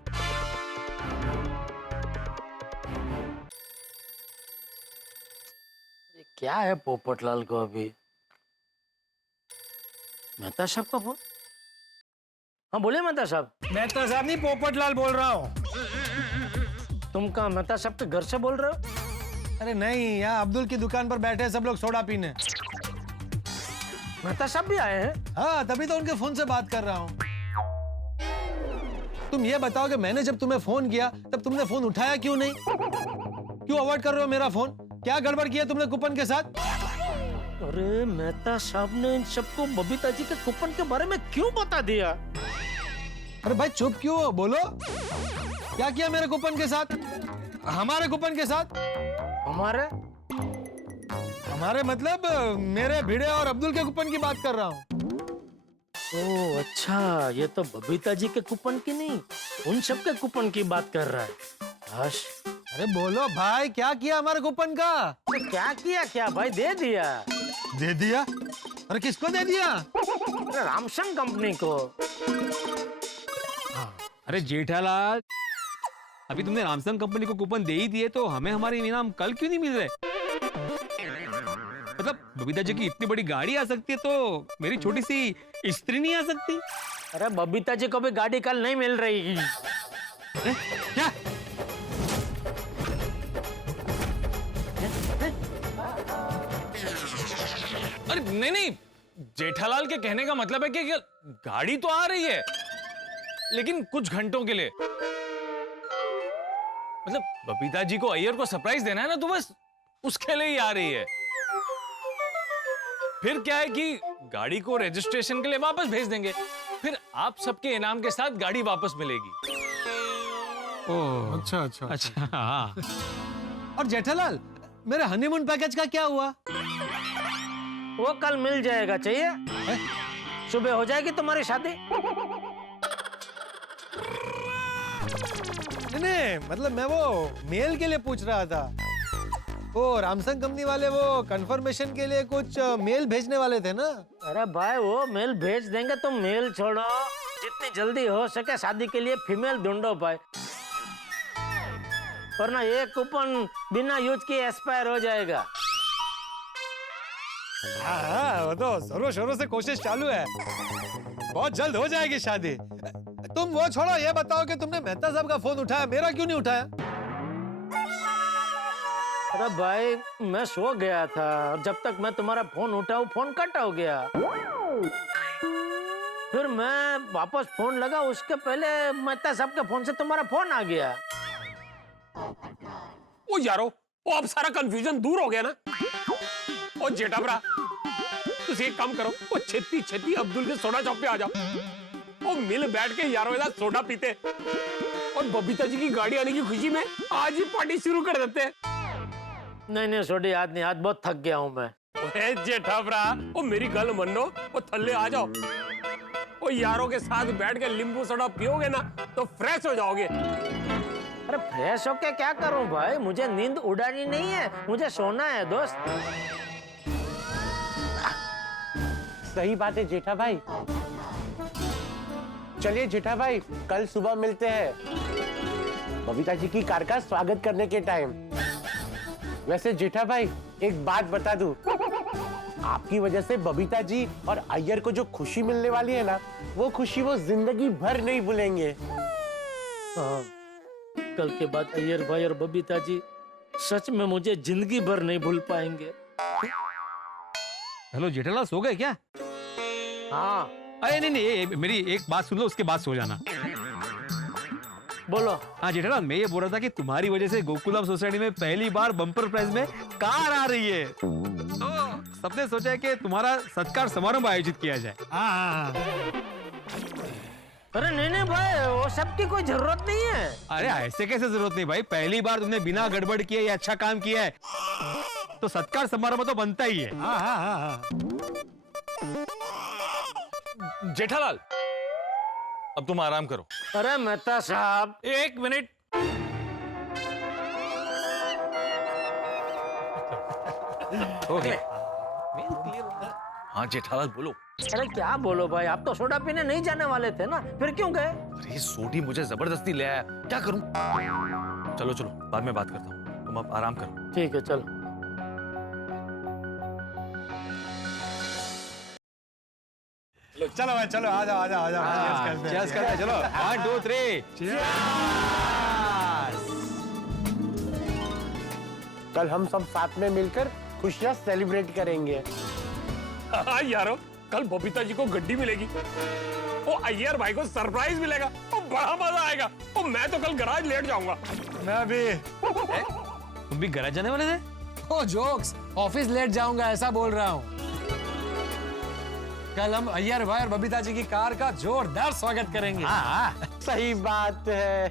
क्या है पोपटलाल को अभी? मेहता साहब का फोन? हाँ बोले मेहता साहब। मेहता साहब नहीं, पोपटलाल बोल रहा हूँ। तुम कहाँ मेहता साहब के घर से बोल रहे हो? अरे नहीं, यहाँ अब्दुल की दुकान पर बैठे हैं सब लोग सोडा पीने। मेहता साहब भी आए हैं? हाँ, तभी तो उनके फोन से बात कर रहा हूँ। तुम ये बताओ कि मैंने जब तुम्हें फोन किया तब तुमने फोन उठाया क्यों नहीं? क्यों अवॉइड कर रहे हो मेरा फोन? क्या गड़बड़ किया तुमने कूपन के साथ? अरे मेहता साहब ने इन सबको बबीता जी के कूपन के बारे में क्यों बता दिया? अरे भाई चुप क्यों हो? बोलो, क्या किया मेरे कूपन के साथ? हमारे कूपन के साथ? हमारे मतलब मेरे भिड़े और अब्दुल के कूपन की बात कर रहा हूँ। ओह अच्छा, ये तो बबीता जी के कूपन की नहीं, उन सब के कूपन की बात कर रहा है। हश। अरे बोलो भाई, क्या किया हमारे कूपन का? क्या किया क्या भाई? दे दिया। दे दिया? अरे किसको दे दिया? अरे रामसन कंपनी को। अरे जेठालाल, अभी तुमने रामसंग कंपनी को कूपन दे ही दिए तो हमें हमारे इनाम कल क्यों नहीं मिल रहे? मतलब बबीता जी की इतनी बड़ी गाड़ी आ सकती है तो मेरी छोटी सी स्त्री नहीं आ सकती? अरे बबीता जी को भी गाड़ी कल नहीं मिल रही। क्या? अरे नहीं नहीं, जेठालाल के कहने का मतलब है कि गाड़ी तो आ रही है लेकिन कुछ घंटों के लिए। मतलब बबीता जी को अय्यर को सरप्राइज देना है ना, तो बस उसके लिए ही आ रही है। फिर क्या है कि गाड़ी को रजिस्ट्रेशन के लिए वापस भेज देंगे, फिर आप सबके इनाम के साथ गाड़ी वापस मिलेगी। ओह अच्छा अच्छा अच्छा हाँ। और जेठालाल, मेरे हनीमून पैकेज का क्या हुआ? वो कल मिल जाएगा, चाहिए? सुबह हो जाएगी तुम्हारी शादी। नहीं, मतलब मैं वो मेल के लिए पूछ रहा था। वो रामसंग कंपनी वाले वो कंफर्मेशन के लिए कुछ मेल भेजने वाले थे ना? अरे भाई वो मेल भेज देंगे, तुम मेल छोड़ो, जितनी जल्दी हो सके शादी के लिए फीमेल ढूंढो भाई, वरना ये कूपन बिना यूज किए एक्सपायर हो जाएगा। हाँ, वो तो जोरों शोरों से कोशिश चालू है, बहुत जल्द हो जाएगी शादी। तुम वो छोड़ो, ये बताओ कि तुमने मेहता साहब का फोन उठाया, मेरा क्यों नहीं उठाया? अरे भाई मैं सो गया था और जब तक मैं तुम्हारा फोन उठाऊं फोन कट हो गया। फिर मैं वापस फोन लगा, उसके पहले मेहता साहब के फोन से तुम्हारा फोन आ गया। ओ यारो, वो अब सारा कंफ्यूजन दूर हो गया ना। ओ जेठाभरा, तुम एक काम करो, वो छेती छेती अब्दुल के सोडा शॉप पे आ जाओ, वो मिल बैठ के यारों के साथ सोडा पीते और बबीता जी की गाड़ी आने की खुशी में आज ही पार्टी शुरू कर देते हैं। नहीं नहीं सोडी, आज नहीं, आज बहुत थक गया हूँ मैं। जेठाभरा, वो मेरी गल मनो, वो थल्ले आ जाओ, वो यारों के साथ बैठ के नींबू सोडा पियोगे ना तो फ्रेश हो जाओगे। अरे फ्रेश होके क्या करूं भाई, मुझे नींद उड़ानी नहीं है, मुझे सोना है दोस्त। सही बात है जेठा भाई। चलिए जेठा भाई, कल सुबह मिलते हैं बबीता जी की कार का स्वागत करने के टाइम। वैसे जेठा भाई एक बात बता दूं, आपकी वजह से बबीता जी और अय्यर को जो खुशी मिलने वाली है ना, वो खुशी वो जिंदगी भर नहीं भूलेंगे। हाँ, कल के बाद अय्यर भाई और बबीता जी सच में मुझे जिंदगी भर नहीं भूल पाएंगे। हेलो जेठालाल, सो गए क्या? हाँ, अरे नहीं नहीं, मेरी एक बात सुन लो, उसके बाद सो जाना। बोलो। हाँ जेठालाल, मैं ये बोल रहा था कि तुम्हारी वजह से गोकुलम सोसाइटी में पहली बार बम्पर प्राइज में कार आ रही है, तो सबने सोचा है कि तुम्हारा सत्कार समारोह आयोजित किया जाए। अरे नहीं भाई, वो सब की कोई जरूरत नहीं है। अरे ऐसे कैसे जरूरत नहीं भाई, पहली बार तुमने बिना गड़बड़ किए ये अच्छा काम किया है, तो सत्कार समारोह तो बनता ही है। जेठालाल, अब तुम आराम करो। अरे मेहता साहब, 1 मिनट। ओके। हाँ जेठालाल बोलो। अरे क्या बोलो भाई, आप तो सोडा पीने नहीं जाने वाले थे ना, फिर क्यों गए? अरे सोडी मुझे जबरदस्ती ले आया, क्या करूं? चलो चलो, बाद में बात करता हूँ, तुम अब आराम करो। ठीक है चलो। चलो भाई चलो, आ जाओ आ जाओ आ जाओ। चीयर्स करते हैं, चलो 1 2 3। कल हम सब साथ में मिलकर खुशियां सेलिब्रेट करेंगे। हाँ यारो, कल बबीता जी को गड्डी मिलेगी, वो अय्यर भाई को सरप्राइज मिलेगा, और बड़ा मजा आएगा, और मैं तो कल गराज लेट जाऊंगा। मैं भी। तुम भी गराज जाने वाले थे? ओ जोक्स, ऑफिस लेट जाऊंगा ऐसा बोल रहा हूँ। कल हम अय्यर भाई और बबीता जी की कार का जोरदार स्वागत करेंगे। सही बात है।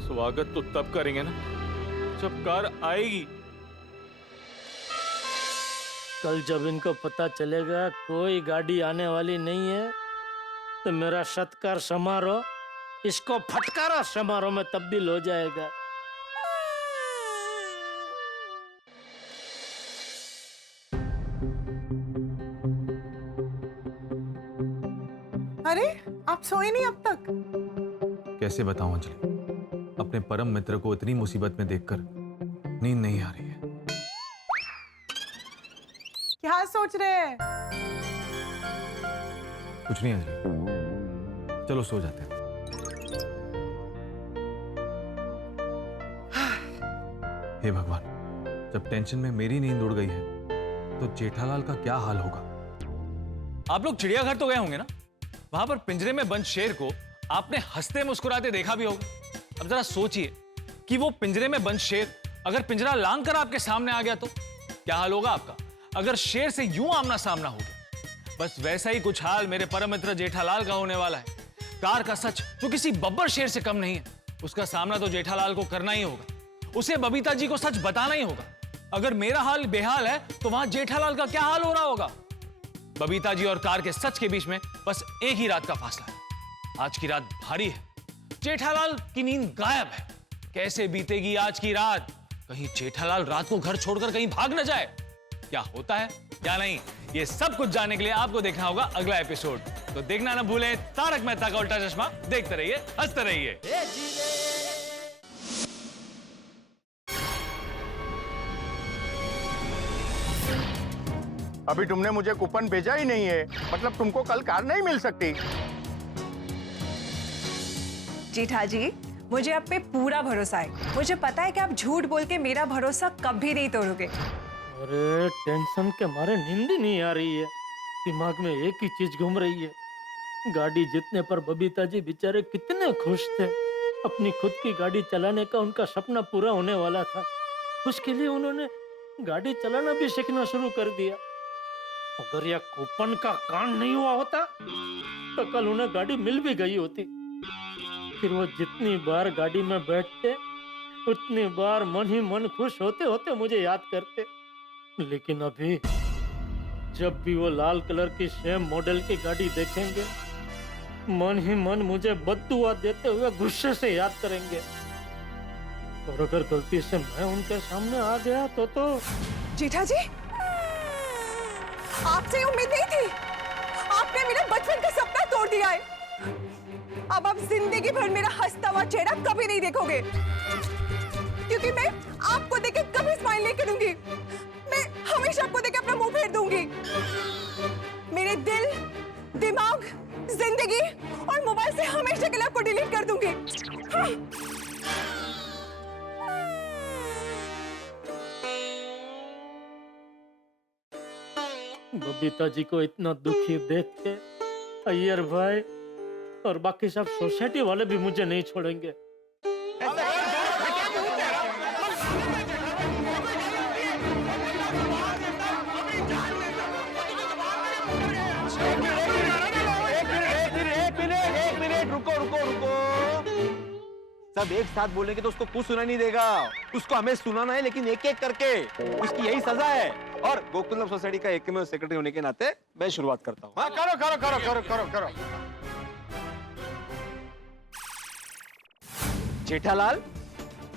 स्वागत तो तब करेंगे ना जब कार आएगी। कल जब इनको पता चलेगा कोई गाड़ी आने वाली नहीं है, तो मेरा सत्कार समारोह इसको फटकारा समारोह में तब्दील हो जाएगा। अरे आप सोए नहीं अब तक? कैसे बताऊं अंजलि, अपने परम मित्र को इतनी मुसीबत में देखकर नींद नहीं आ रही है। क्या सोच रहे हैं? कुछ नहीं अंजलि, चलो सो जाते हैं। हे भगवान, जब टेंशन में मेरी नींद उड़ गई है तो जेठालाल का क्या हाल होगा। आप लोग चिड़ियाघर तो गए होंगे ना, वहां पर पिंजरे में बंद शेर को आपने हंसते मुस्कुराते देखा भी होगा। अब जरा सोचिए कि वो पिंजरे में बंद शेर अगर पिंजरा लांग कर आपके सामने आ गया तो क्या हाल होगा आपका। अगर शेर से यूं आमना सामना हो गया, बस वैसा ही कुछ हाल मेरे परम मित्र जेठालाल का होने वाला है। कार का सच जो किसी बब्बर शेर से कम नहीं है, उसका सामना तो जेठालाल को करना ही होगा। उसे बबीता जी को सच बताना ही होगा। अगर मेरा हाल बेहाल है तो वहां जेठालाल का क्या हाल हो रहा होगा। बबीता जी और कार के सच के बीच में बस एक ही रात का फासला है। आज की रात भारी है, जेठालाल की नींद गायब है। कैसे बीतेगी आज की रात? कहीं जेठालाल रात को घर छोड़कर कहीं भाग न जाए। क्या होता है क्या नहीं, ये सब कुछ जानने के लिए आपको देखना होगा अगला एपिसोड। तो देखना ना भूलें तारक मेहता का उल्टा चश्मा। देखते रहिए, हंसते रहिए। अभी तुमने मुझे कूपन भेजा ही नहीं है, मतलब तुमको कल कार नहीं मिल सकती। जेठा जी, मुझे आप पे पूरा भरोसा है। मुझे पता है कि आप झूठ बोल के मेरा भरोसा कभी नहीं तोड़ोगे। अरे टेंशन के मारे नींद ही नहीं आ रही है, दिमाग में एक ही चीज घूम रही है। गाड़ी जीतने पर बबीता जी बेचारे कितने खुश थे। अपनी खुद की गाड़ी चलाने का उनका सपना पूरा होने वाला था। उसके लिए उन्होंने गाड़ी चलाना भी सीखना शुरू कर दिया। अगर यह कूपन का कांड नहीं हुआ होता तो कल उन्हें गाड़ी मिल भी गई होती। फिर वो जितनी बार गाड़ी में बैठते उतनी बार मन ही मन खुश होते होते मुझे याद करते। लेकिन अभी जब भी वो लाल कलर की सेम मॉडल की गाड़ी देखेंगे, मन ही मन मुझे बद्दुआ देते हुए गुस्से से याद करेंगे। और अगर गलती से मैं उनके सामने आ गया तो जेठा जी, आपसे उम्मीद नहीं थी। आपने मेरे बचपन का सपना तोड़ दिया है। अब आप जिंदगी भर मेरा हंसता हुआ चेहरा कभी नहीं देखोगे, क्योंकि मैं आपको देखे कभी स्माइल नहीं करूंगी। मैं हमेशा आपको देखे अपना मुंह फेर दूंगी। मेरे दिल, दिमाग, जिंदगी और मोबाइल से हमेशा के लिए आपको डिलीट कर दूंगी। बबीता जी को इतना दुखी देख के अय्यर भाई और बाकी सब सोसाइटी वाले भी मुझे नहीं छोड़ेंगे। एक मिनट रुको रुको रुको। सब एक साथ बोलेंगे तो उसको कुछ सुना नहीं देगा। उसको हमें सुनाना है, लेकिन एक एक करके। उसकी यही सजा है। और गोकुलम सोसाइटी का एकमेव सेक्रेटरी होने के नाते मैं शुरुआत करता हूँ। हाँ, करो करो करो करो करो करो। जेठालाल,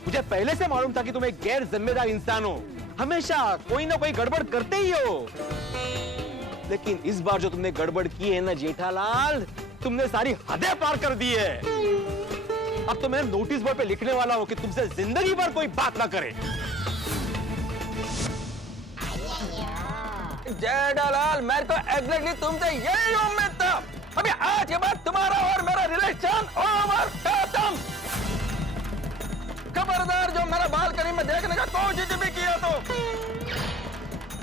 मुझे पहले से मालूम था कि तुम एक गैर जिम्मेदार इंसान हो। हमेशा कोई ना कोई गड़बड़ करते ही हो। लेकिन इस बार जो तुमने गड़बड़ की है ना जेठालाल, तुमने सारी हदें पार कर दी है। अब तो मैं नोटिस बोर्ड पे लिखने वाला हूं कि तुमसे जिंदगी भर कोई बात ना करे। जेठालाल, मैं तो एग्जैक्टली तुमसे यही उम्मीद था। अभी आज के बाद तुम्हारा और मेरा रिलेशन ओवर खत्म। खबरदार, जो मेरा बालकनी में देखने का कोशिश भी किया तो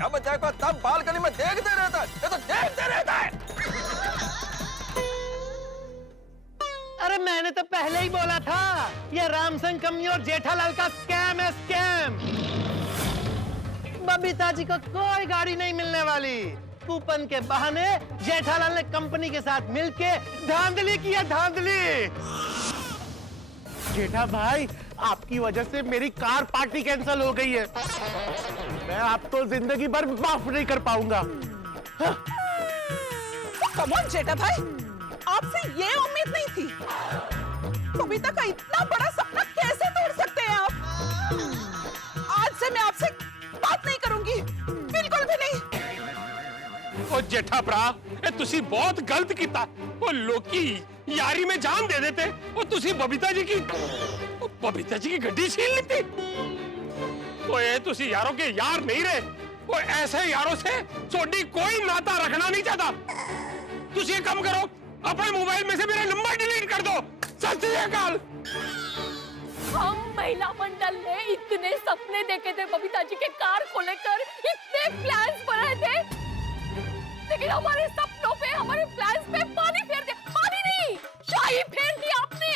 अब देखो, तब बालकनी में देखते रहता है, ये तो देखते रहता है। अरे मैंने तो पहले ही बोला था, ये रामसन कंपनी और जेठालाल का स्कैम है, स्कैम। बबीता जी को कोई गाड़ी नहीं मिलने वाली। कूपन के बहाने जेठालाल ने कंपनी के साथ मिलके धांधली किया, धांधली। जेठा भाई, आपकी वजह से मेरी कार पार्टी कैंसिल हो गई है। मैं आपको जिंदगी भर माफ नहीं कर पाऊंगा। कम ऑन जेठा भाई, आपसे ये उम्मीद नहीं थी। बबीता का इतना बड़ा सपना कैसे तोड़ सकते हैं आप? आज से मैं आपसे बात नहीं करूंगी, बिल्कुल भी नहीं। ओ जेठा भरा, ए तुसी बहुत गलत कीता। ओ लोकी यारी में जान दे देते। ओ तुसी बबीता जी की गड्डी छीन ली थी। ओ ये तुसी यारों के यार नहीं रहे। ओ ऐसे यारों से सोडी कोई नाता रखना नहीं चाहता। तुसी एक काम करो, अपने मोबाइल में से मेरा नंबर डिलीट कर दो। सत श्री अकाल। हम महिला मंडल ने इतने सपने देखे थे बबीता जी के कार को लेकर, इतने प्लान्स बनाए थे, लेकिन हमारे सपनों पे, हमारे प्लान्स पे पानी फेर दिया। पानी नहीं, शाही फेर दिया आपने।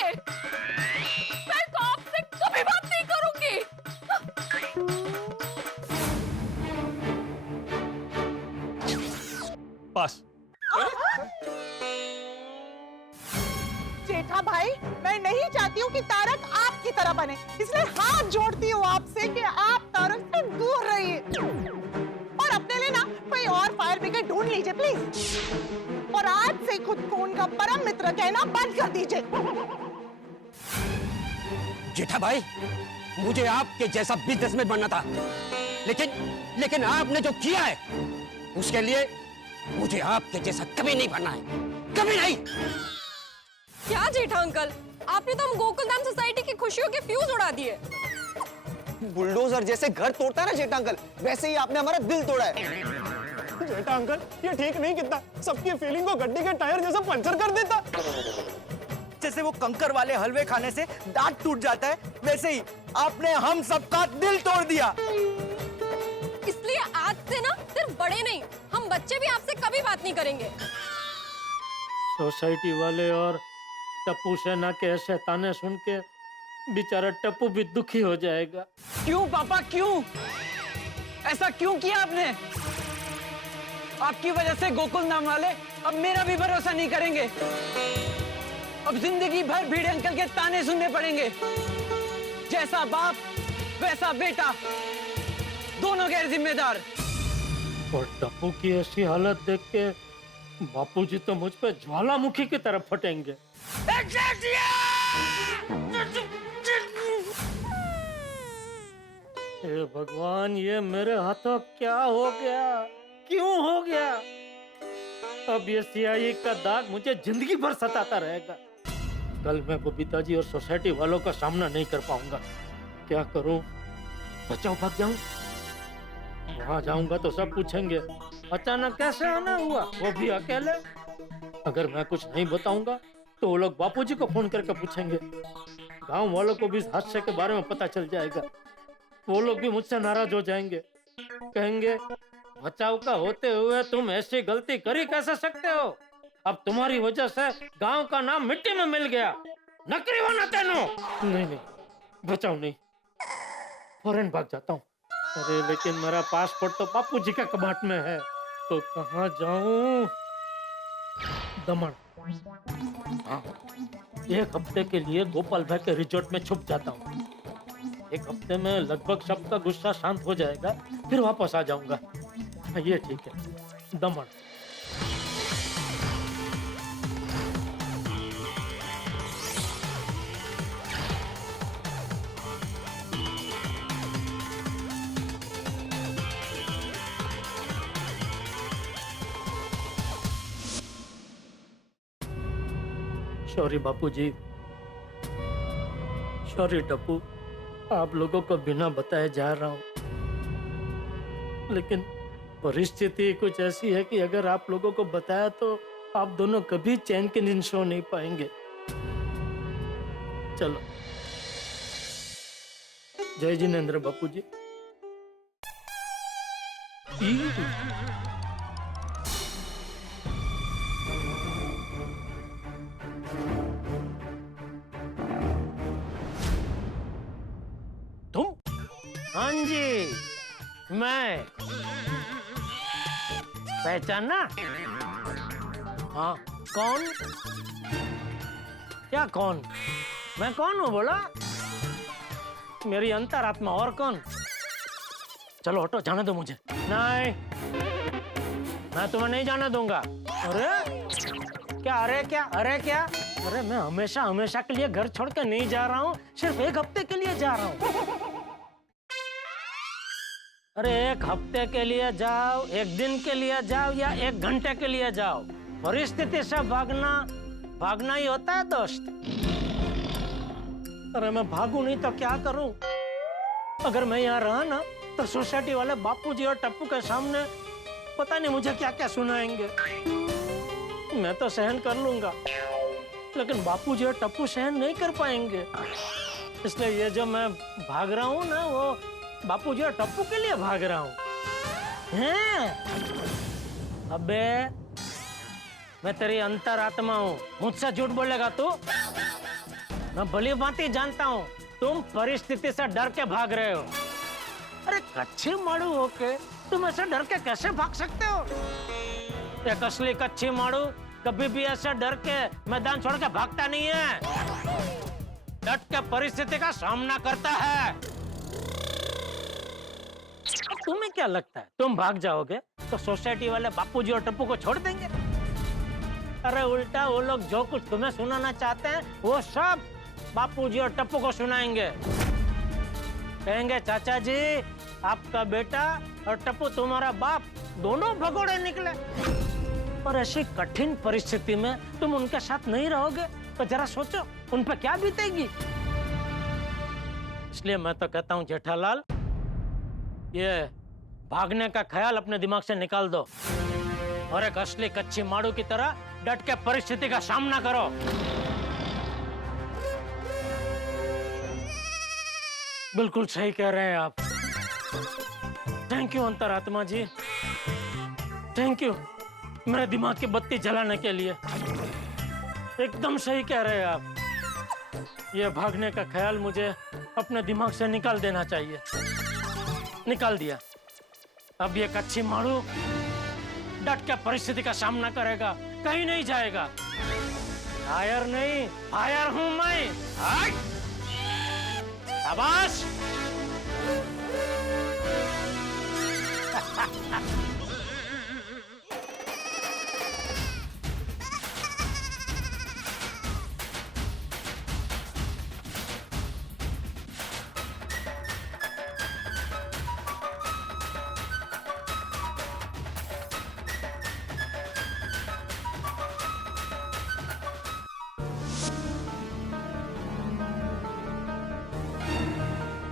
मैं तो आपसे कभी बात नहीं करूंगी। बस। जेठा भाई, मैं नहीं चाहती हूँ कि तारक आपकी तरह बने, इसलिए हाथ जोड़ती हूँ आपसे कि आप तारक से दूर रहिए। और अपने लिए ना कोई और फायर ब्रिगेड ढूंढ लीजिए प्लीज। और आज से खुद को उनका परम मित्र कहना बंद कर दीजिए। जेठा भाई, मुझे आपके जैसा बिजनेसमैन बनना था, लेकिन आपने जो किया है उसके लिए मुझे आपके जैसा कभी नहीं बनना है, कभी नहीं। क्या जेठा अंकल, आपने तो हम गोकुलधाम सोसाइटी की खुशियों के फ्यूज उड़ा दिए। बुलडोजर जैसे घर तोड़ता है ना जेठा अंकल, वैसे ही आपने हमारा दिल तोड़ा है। जेठा अंकल, ये ठीक नहीं कितना। सबकी फीलिंग को गड्डी के टायर जैसा पंचर कर देता। जैसे वो कंकर वाले हलवे खाने से दांत टूट जाता है, वैसे ही आपने हम सबका दिल तोड़ दिया। इसलिए आज से ना सिर्फ बड़े नहीं, हम बच्चे भी आपसे कभी बात नहीं करेंगे। सोसाइटी वाले और टप्पू सेना के ऐसे ताने सुन के बेचारा टप्पू भी दुखी हो जाएगा। क्यों पापा, क्यों ऐसा क्यों किया आपने? आपकी वजह से गोकुल नाम वाले अब मेरा भी भरोसा नहीं करेंगे। अब जिंदगी भर भीड़े अंकल के ताने सुनने पड़ेंगे। जैसा बाप वैसा बेटा, दोनों गैर जिम्मेदार। और टप्पू की ऐसी हालत देख के बापूजी तो मुझ पे ज्वालामुखी की तरफ फटेंगे। हे भगवान, ये मेरे हाथों क्या हो गया, क्यों हो गया? अब ये सियाही का दाग मुझे जिंदगी भर सताता रहेगा। कल मैं बबीता जी और सोसाइटी वालों का सामना नहीं कर पाऊंगा। क्या करूं? बचाओ, भाग जाऊं? वहां जाऊंगा तो सब पूछेंगे अचानक कैसे आना हुआ, वो भी अकेले। अगर मैं कुछ नहीं बताऊंगा तो वो लोग बापूजी को फोन करके पूछेंगे। गांव वालों को भी इस हादसे के बारे में पता चल जाएगा। वो लोग भी मुझसे नाराज हो जाएंगे, कहेंगे बचाव का होते हुए तुम ऐसी गलती कर ही कैसे सकते हो? अब तुम्हारी वजह से गांव का नाम मिट्टी में मिल गया। नकली बना तेनो। नहीं नहीं, बचाओ नहीं, फौरन भाग जाता हूँ। अरे लेकिन मेरा पासपोर्ट तो बापू जी के कबाट में है, तो कहाँ जाऊं? दमन। हाँ, एक हफ्ते के लिए गोपाल भाई के रिजॉर्ट में छुप जाता हूँ। एक हफ्ते में लगभग सबका गुस्सा शांत हो जाएगा, फिर वापस आ जाऊंगा। हाँ, ये ठीक है। दमन। सॉरी बापूजी, सॉरी टप्पू, आप लोगों को बिना बताए जा रहा हूं, लेकिन परिस्थिति कुछ ऐसी है कि अगर आप लोगों को बताया तो आप दोनों कभी चैन की नींद सो नहीं पाएंगे। चलो, जय जिनेंद्र बापूजी। तुम? हाँ जी, मैं। पहचाना? हाँ, कौन? क्या कौन? मैं कौन हूँ बोला? मेरी अंतरात्मा, और कौन? चलो हटो, जाने दो मुझे। नहीं, मैं तुम्हें नहीं जाने दूंगा। अरे क्या? अरे क्या? अरे क्या? अरे मैं हमेशा हमेशा के लिए घर छोड़ के नहीं जा रहा हूँ, सिर्फ एक हफ्ते के लिए जा रहा हूँ। अरे एक हफ्ते के लिए जाओ, एक दिन के लिए जाओ या एक घंटे के लिए जाओ, परिस्थिति से भागना ही होता है दोस्त। अरे मैं भागू नहीं तो क्या करूं? अगर मैं यहाँ रहा ना तो सोसाइटी वाले बापूजी और टप्पू के सामने पता नहीं मुझे क्या क्या सुनाएंगे। मैं तो सहन कर लूंगा, लेकिन बापूजी और टप्पू सहन नहीं कर पाएंगे। इसलिए ये जो मैं भाग रहा हूँ ना, वो बापूजी और टप्पू के लिए भाग रहा हूँ। अबे, मैं तेरी अंतरात्मा हूँ, मुझसे झूठ बोलेगा तू? मैं भली भांति जानता हूँ तुम परिस्थिति से डर के भाग रहे हो। अरे कच्ची मारू होके तुम ऐसे डर के कैसे भाग सकते हो? एक असली कच्ची मारू कभी भी ऐसे डर के मैदान छोड़ के भागता नहीं है, डट के परिस्थिति का सामना करता है। तुम्हें क्या लगता है तुम भाग जाओगे तो सोसाइटी वाले बापूजी और टप्पू को छोड़ देंगे? अरे उल्टा वो लोग जो कुछ तुम्हें सुनाना चाहते हैं वो सब बापूजी और टप्पू को सुनाएंगे। कहेंगे चाचा जी, आपका बेटा और टप्पू तुम्हारा बाप दोनों भगोड़े निकले। और ऐसी कठिन परिस्थिति में तुम उनके साथ नहीं रहोगे तो जरा सोचो उन पर क्या बीतेगी। इसलिए मैं तो कहता हूँ जेठालाल, ये भागने का ख्याल अपने दिमाग से निकाल दो और एक असली कच्ची माड़ू की तरह डट के परिस्थिति का सामना करो। बिल्कुल सही कह रहे हैं आप। थैंक यू अंतरात्मा जी, थैंक यू मेरे दिमाग की बत्ती जलाने के लिए। एकदम सही कह रहे हैं आप। ये भागने का ख्याल मुझे अपने दिमाग से निकाल देना चाहिए। निकाल दिया। अब ये कच्ची मारू डट के परिस्थिति का सामना करेगा, कहीं नहीं जाएगा। फायर नहीं, फायर हूं मैं। शाबाश।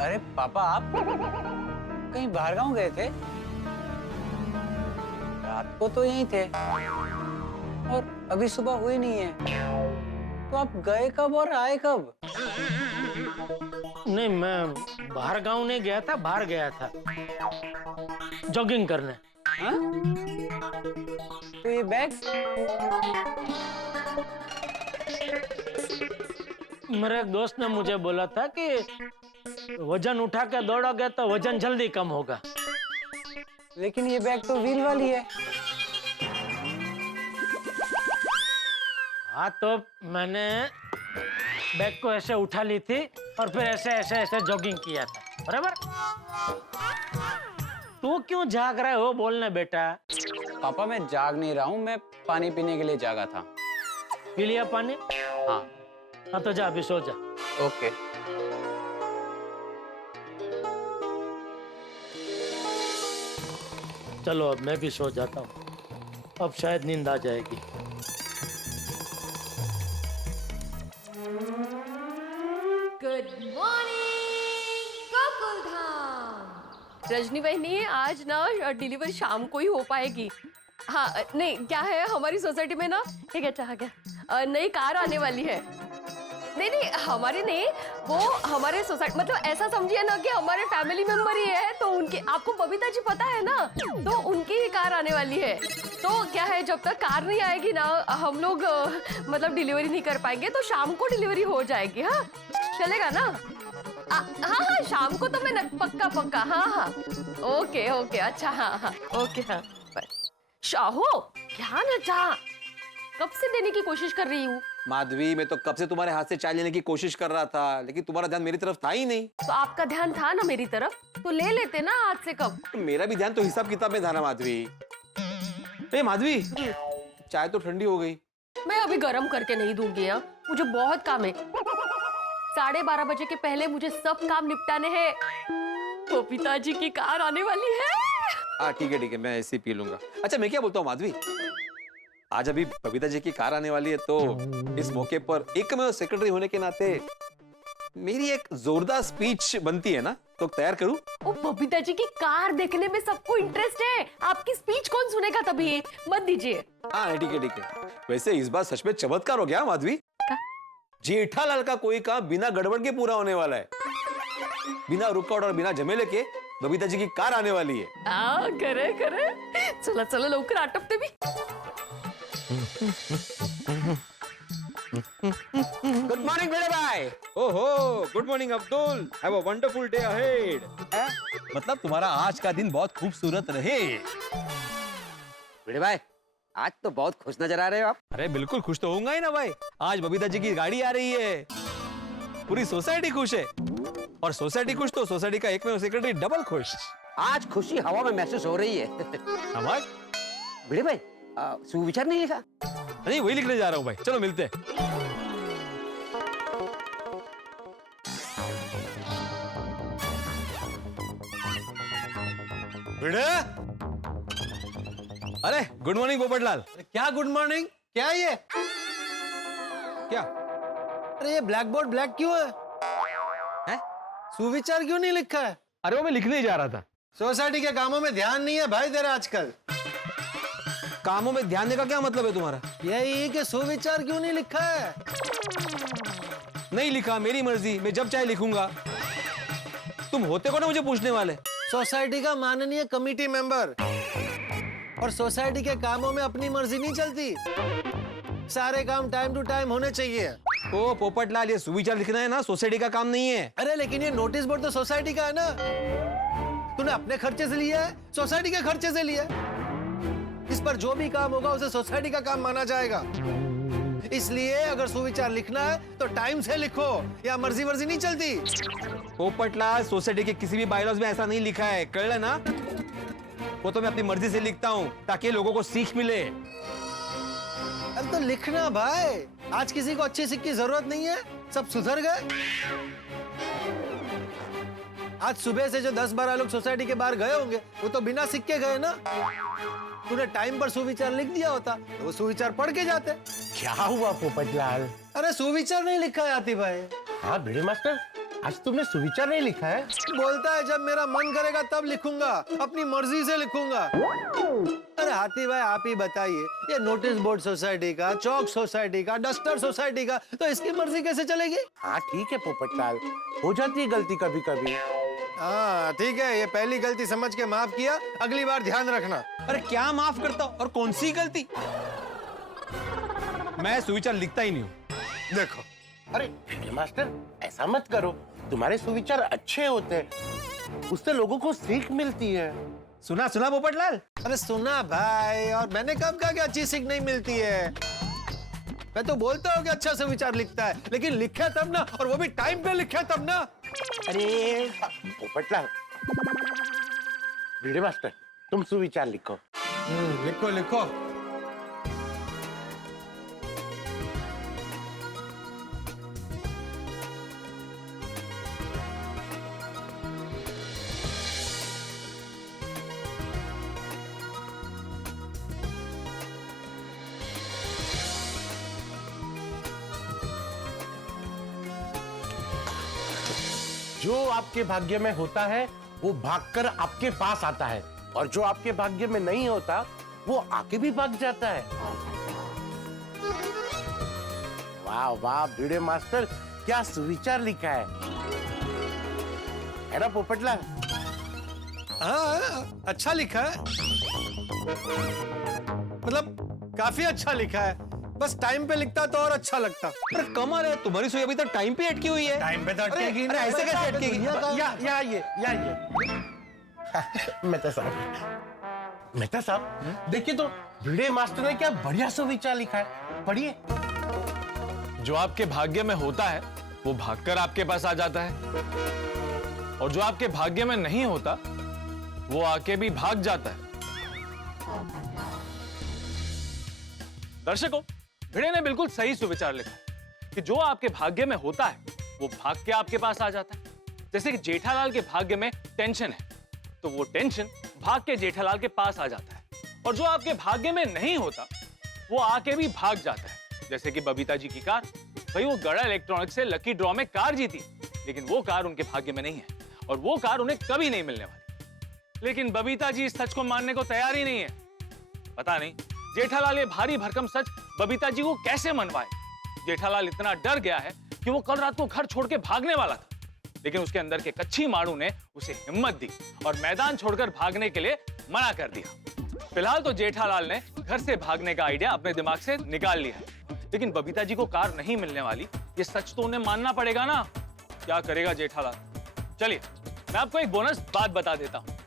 अरे पापा, आप कहीं बाहर गांव गए थे? रात को तो यहीं थे और अभी सुबह हुई नहीं है, तो आप गए कब और आए कब? नहीं, मैं बाहर गांव नहीं गया था, बाहर गया था जॉगिंग करने। हाँ? तो ये बैग? मेरे एक दोस्त ने मुझे बोला था कि वजन उठा के दौड़ोगे तो वजन जल्दी कम होगा। लेकिन ये बैग तो व्हील वाली है। हाँ, तो मैंने बैग को ऐसे उठा ली थी और फिर ऐसे ऐसे ऐसे जॉगिंग किया था, बराबर? तू क्यों जाग रहे हो, बोलने बेटा। पापा मैं जाग नहीं रहा हूँ, मैं पानी पीने के लिए जागा था। पी लिया पानी? हाँ। हाँ तो जा, अभी सो जा। ओके। चलो अब मैं भी सो जाता हूँ, अब शायद नींद आ जाएगी। Good morning Gokuldham. रजनी बहनी, आज ना डिलीवरी शाम को ही हो पाएगी। हाँ नहीं, क्या है हमारी सोसाइटी में ना एक अच्छा क्या नई कार आने वाली है। नहीं नहीं, हमारे नहीं, वो हमारे सोसाइटी मतलब ऐसा समझिए ना कि हमारे फैमिली मेंबर ही है, तो उनके, आपको बबीता जी पता है ना, तो उनकी ही कार आने वाली है। तो क्या है, जब तक कार नहीं आएगी ना हम लोग मतलब डिलीवरी नहीं कर पाएंगे, तो शाम को डिलीवरी हो जाएगी। हाँ चलेगा ना? हाँ हाँ, शाम को तो मैं पक्का पक्का। हाँ हाँ ओके ओके, अच्छा हाँ हाँ ओके। हाँ शाहो, क्या ना चाह, कब से देने की कोशिश कर रही हूँ। माधवी, मैं तो कब से तुम्हारे हाथ से चाय लेने की कोशिश कर रहा था, लेकिन तुम्हारा ध्यान मेरी तरफ था ही नहीं। तो आपका ध्यान था ना मेरी तरफ, तो ले लेते ना आज से। कब? मेरा भी ध्यान तो हिसाब किताब में था ना माधवी। ए माधवी, चाय तो ठंडी हो गई। मैं अभी गर्म करके नहीं दूंगी। हाँ मुझे बहुत काम है, 12:30 बजे के पहले मुझे सब काम निपटाने हैं। तो पिताजी की कार आने वाली है। हाँ ठीक है, मैं ऐसे ही पी लूंगा। अच्छा मैं क्या बोलता हूँ माधवी, आज अभी बबीता जी की कार आने वाली है, तो इस मौके पर एक मैं सेक्रेटरी होने के नाते मेरी एक जोरदार स्पीच बनती है ना, तो तैयार करूं? ओ बबीता जी की कार देखने में सबको इंटरेस्ट है, आपकी स्पीच कौन सुनेगा, तभी मत दीजिए। हाँ ठीक है। वैसे इस बार सच में चमत्कार हो गया माधवी। जेठालाल का कोई काम बिना गड़बड़ के पूरा होने वाला है। बिना रुकावट और बिना झमेले के बबीता जी की कार आने वाली है। करे चला चला लवकर आटपते भी। गुड मॉर्निंग बेटे भाई। ओहो, good morning Abdul. Have a wonderful day ahead. मतलब तुम्हारा आज का दिन बहुत खूबसूरत रहे। बड़े भाई, आज तो बहुत खुश नजर आ रहे हो आप। अरे बिल्कुल खुश तो होऊंगा ही ना भाई, आज बबीता जी की गाड़ी आ रही है। पूरी सोसाइटी खुश है, और सोसाइटी खुश तो सोसाइटी का एकमेव सेक्रेटरी डबल खुश। आज खुशी हवा में महसूस हो रही है। हमार बड़े भाई, सुविचार नहीं लिखा? नहीं, वही लिखने जा रहा हूँ भाई, चलो मिलते हैं। अरे गुड मॉर्निंग पोपटलाल। क्या गुड मॉर्निंग? क्या ये? क्या? अरे ये ब्लैक बोर्ड ब्लैक क्यों है? सुविचार क्यों नहीं लिखा है? अरे वो मैं लिखने ही जा रहा था। सोसाइटी के कामों में ध्यान नहीं है भाई तेरा आजकल। कामों में ध्यान देने का क्या मतलब है तुम्हारा? यही कि सुविचार क्यों नहीं लिखा है? नहीं लिखा, मेरी मर्जी, मैं जब चाहे लिखूंगा। तुम होते कौन हो मुझे पूछने वाले? सोसाइटी का माननीय कमेटी मेंबर, और सोसाइटी के कामों में अपनी मर्जी नहीं चलती। सारे काम टाइम टू टाइम होने चाहिए। ओ पोपटलाल, ये सुविचार लिखना है ना, सोसाइटी का काम नहीं है। अरे लेकिन ये नोटिस बोर्ड तो सोसाइटी का है ना। तूने अपने खर्चे से लिया है, सोसाइटी के खर्चे से लिया है। इस पर जो भी काम होगा उसे सोसाइटी का काम माना जाएगा। इसलिए अगर सुविचार लिखना है तो टाइम से लिखो, या मर्जी वर्जी नहीं चलती। पोपटलाल, सोसाइटी के किसी भी बायलॉज में ऐसा नहीं लिखा है, कह ले ना। वो तो मैं अपनी मर्जी से लिखता हूँ ताकि लोगों को सीख मिले। अरे तो लिखना भाई, आज किसी को अच्छी सीख की जरूरत नहीं है, सब सुधर गए। आज सुबह से जो 10-12 लोग सोसाइटी के बाहर गए होंगे, वो तो बिना सीख के गए ना। तूने टाइम पर सुविचार लिख दिया होता तो वो सुविचार पढ़ के जाते। क्या हुआ पोपटलाल? अरे सुविचार नहीं लिखा है आती भाई। हाँ भिड़े मास्टर, आज तुमने सुविचार नहीं लिखा है? बोलता है जब मेरा मन करेगा तब लिखूंगा, अपनी मर्जी से लिखूंगा। अरे हाथी भाई आप ही बताइए, ये नोटिस बोर्ड सोसाइटी का, चौक सोसाइटी का, डस्टर सोसाइटी का, तो इसकी मर्जी कैसे चलेगी? हाँ ठीक है पोपटलाल, हो जाती है गलती कभी कभी, हाँ ठीक है, ये पहली गलती समझ के माफ किया, अगली बार ध्यान रखना। अरे क्या माफ करता हूँ और कौन सी गलती? मैं सुविचार लिखता ही नहीं हूँ। देखो, अरे मास्टर ऐसा मत करो, तुम्हारे सुविचार अच्छे होते हैं, उससे लोगों को सीख मिलती है। सुना सुना पोपटलाल? अरे सुना भाई, और मैंने कब कहा कि अच्छी सीख नहीं मिलती है? मैं तो बोलता हूँ कि अच्छा से विचार लिखता है, लेकिन लिखे तब ना, और वो भी टाइम पे लिखे तब ना। अरे पोपटलाल, भिड़े मास्टर तुम सुविचार लिखो। लिखो लिखो। जो आपके भाग्य में होता है वो भागकर आपके पास आता है, और जो आपके भाग्य में नहीं होता वो आके भी भाग जाता है। वाह वाह भिड़े मास्टर, क्या सुविचार लिखा है ना पोपटलाल? हाँ अच्छा लिखा है, मतलब काफी अच्छा लिखा है। बस टाइम पे लिखता तो और अच्छा लगता। अरे कमाल है, तुम्हारी सुई अभी तक टाइम पे अटकी हुई है। टाइम पे तो अटकेगी अरे ऐसे कैसे अटकेगी? मेहता साहब देखिए तो भिड़े मास्टर ने क्या बढ़िया सुविचार लिखा है, पढ़िए। जो आपके भाग्य में होता है वो भागकर आपके पास आ जाता है, और जो आपके भाग्य में नहीं होता वो आके भी भाग जाता है। दर्शकों, भिड़े ने बिल्कुल सही सुविचार लिखा है कि जो आपके भाग्य में होता है वो भाग के आपके पास आ जाता है। जैसे कि जेठालाल के भाग्य में टेंशन है, तो वो टेंशन भाग के जेठालाल के पास आ जाता है, और जो आपके भाग्य में नहीं होता वो आके भी भाग जाता है। जैसे कि बबीता जी की कार, भाई वो गड़ा इलेक्ट्रॉनिक्स से लकी ड्रॉ में कार जीती, लेकिन वो कार उनके भाग्य में नहीं है, और वो कार उन्हें कभी नहीं मिलने वाली। लेकिन बबीता जी इस सच को मानने को तैयार ही नहीं है। पता नहीं जेठालाल ये भारी भरकम सच बबीता जी को कैसे मनवाए। जेठालाल इतना डर गया है कि वो कल रात को घर छोड़ के भागने वाला था, लेकिन उसके अंदर के कच्ची माड़ू ने उसे हिम्मत दी और मैदान छोड़कर भागने के लिए मना कर दिया। फिलहाल तो जेठालाल ने घर से भागने का आइडिया अपने दिमाग से निकाल लिया है, लेकिन बबीता जी को कार नहीं मिलने वाली, ये सच तो उन्हें मानना पड़ेगा ना। क्या करेगा जेठालाल? चलिए मैं आपको एक बोनस बात बता देता हूँ।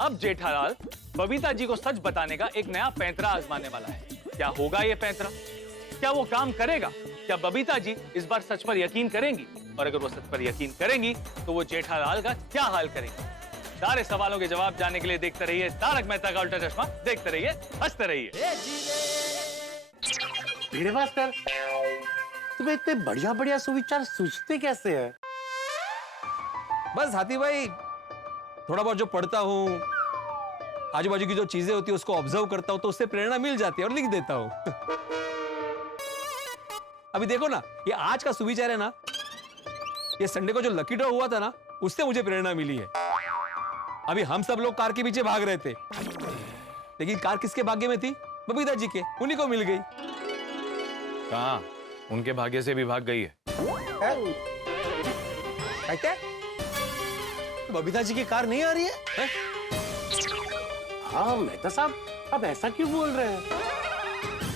अब जेठालाल बबीता जी को सच बताने का एक नया पैंतरा आजमाने वाला है। क्या होगा ये पैंतरा? क्या वो काम करेगा? क्या बबीता जी इस बार सच पर यकीन करेंगी? और अगर वो सच पर यकीन करेंगी तो वो जेठालाल का क्या हाल करेंगी? सारे सवालों के जवाब जानने के लिए देखते रहिए तारक मेहता का उल्टा चश्मा। देखते रहिए, हंसते रहिए। भिड़े मास्टर, तुम्हें इतने बढ़िया बढ़िया सुविचार सूझते कैसे हैं? बस हाथी भाई, थोड़ा बहुत जो पढ़ता हूँ, आजू बाजू की जो चीजें होती है उसको ऑब्जर्व करता हूँ, तो उससे प्रेरणा मिल जाती है और लिख देता हूँ। अभी देखो ना, ये आज का सुविचार है ना, ये संडे को जो लकी ड्रॉ हुआ था ना, उससे मुझे प्रेरणा मिली है। अभी हम सब लोग कार के पीछे भाग रहे थे, लेकिन कार किसके भाग्य में थी? बबीता जी के, उन्हीं को मिल गई। कहाँ? उनके भाग्य से भी भाग गई है। क्या? बबीता जी की कार नहीं आ रही है? हाँ मेहता साहब, अब ऐसा क्यों बोल रहे हैं?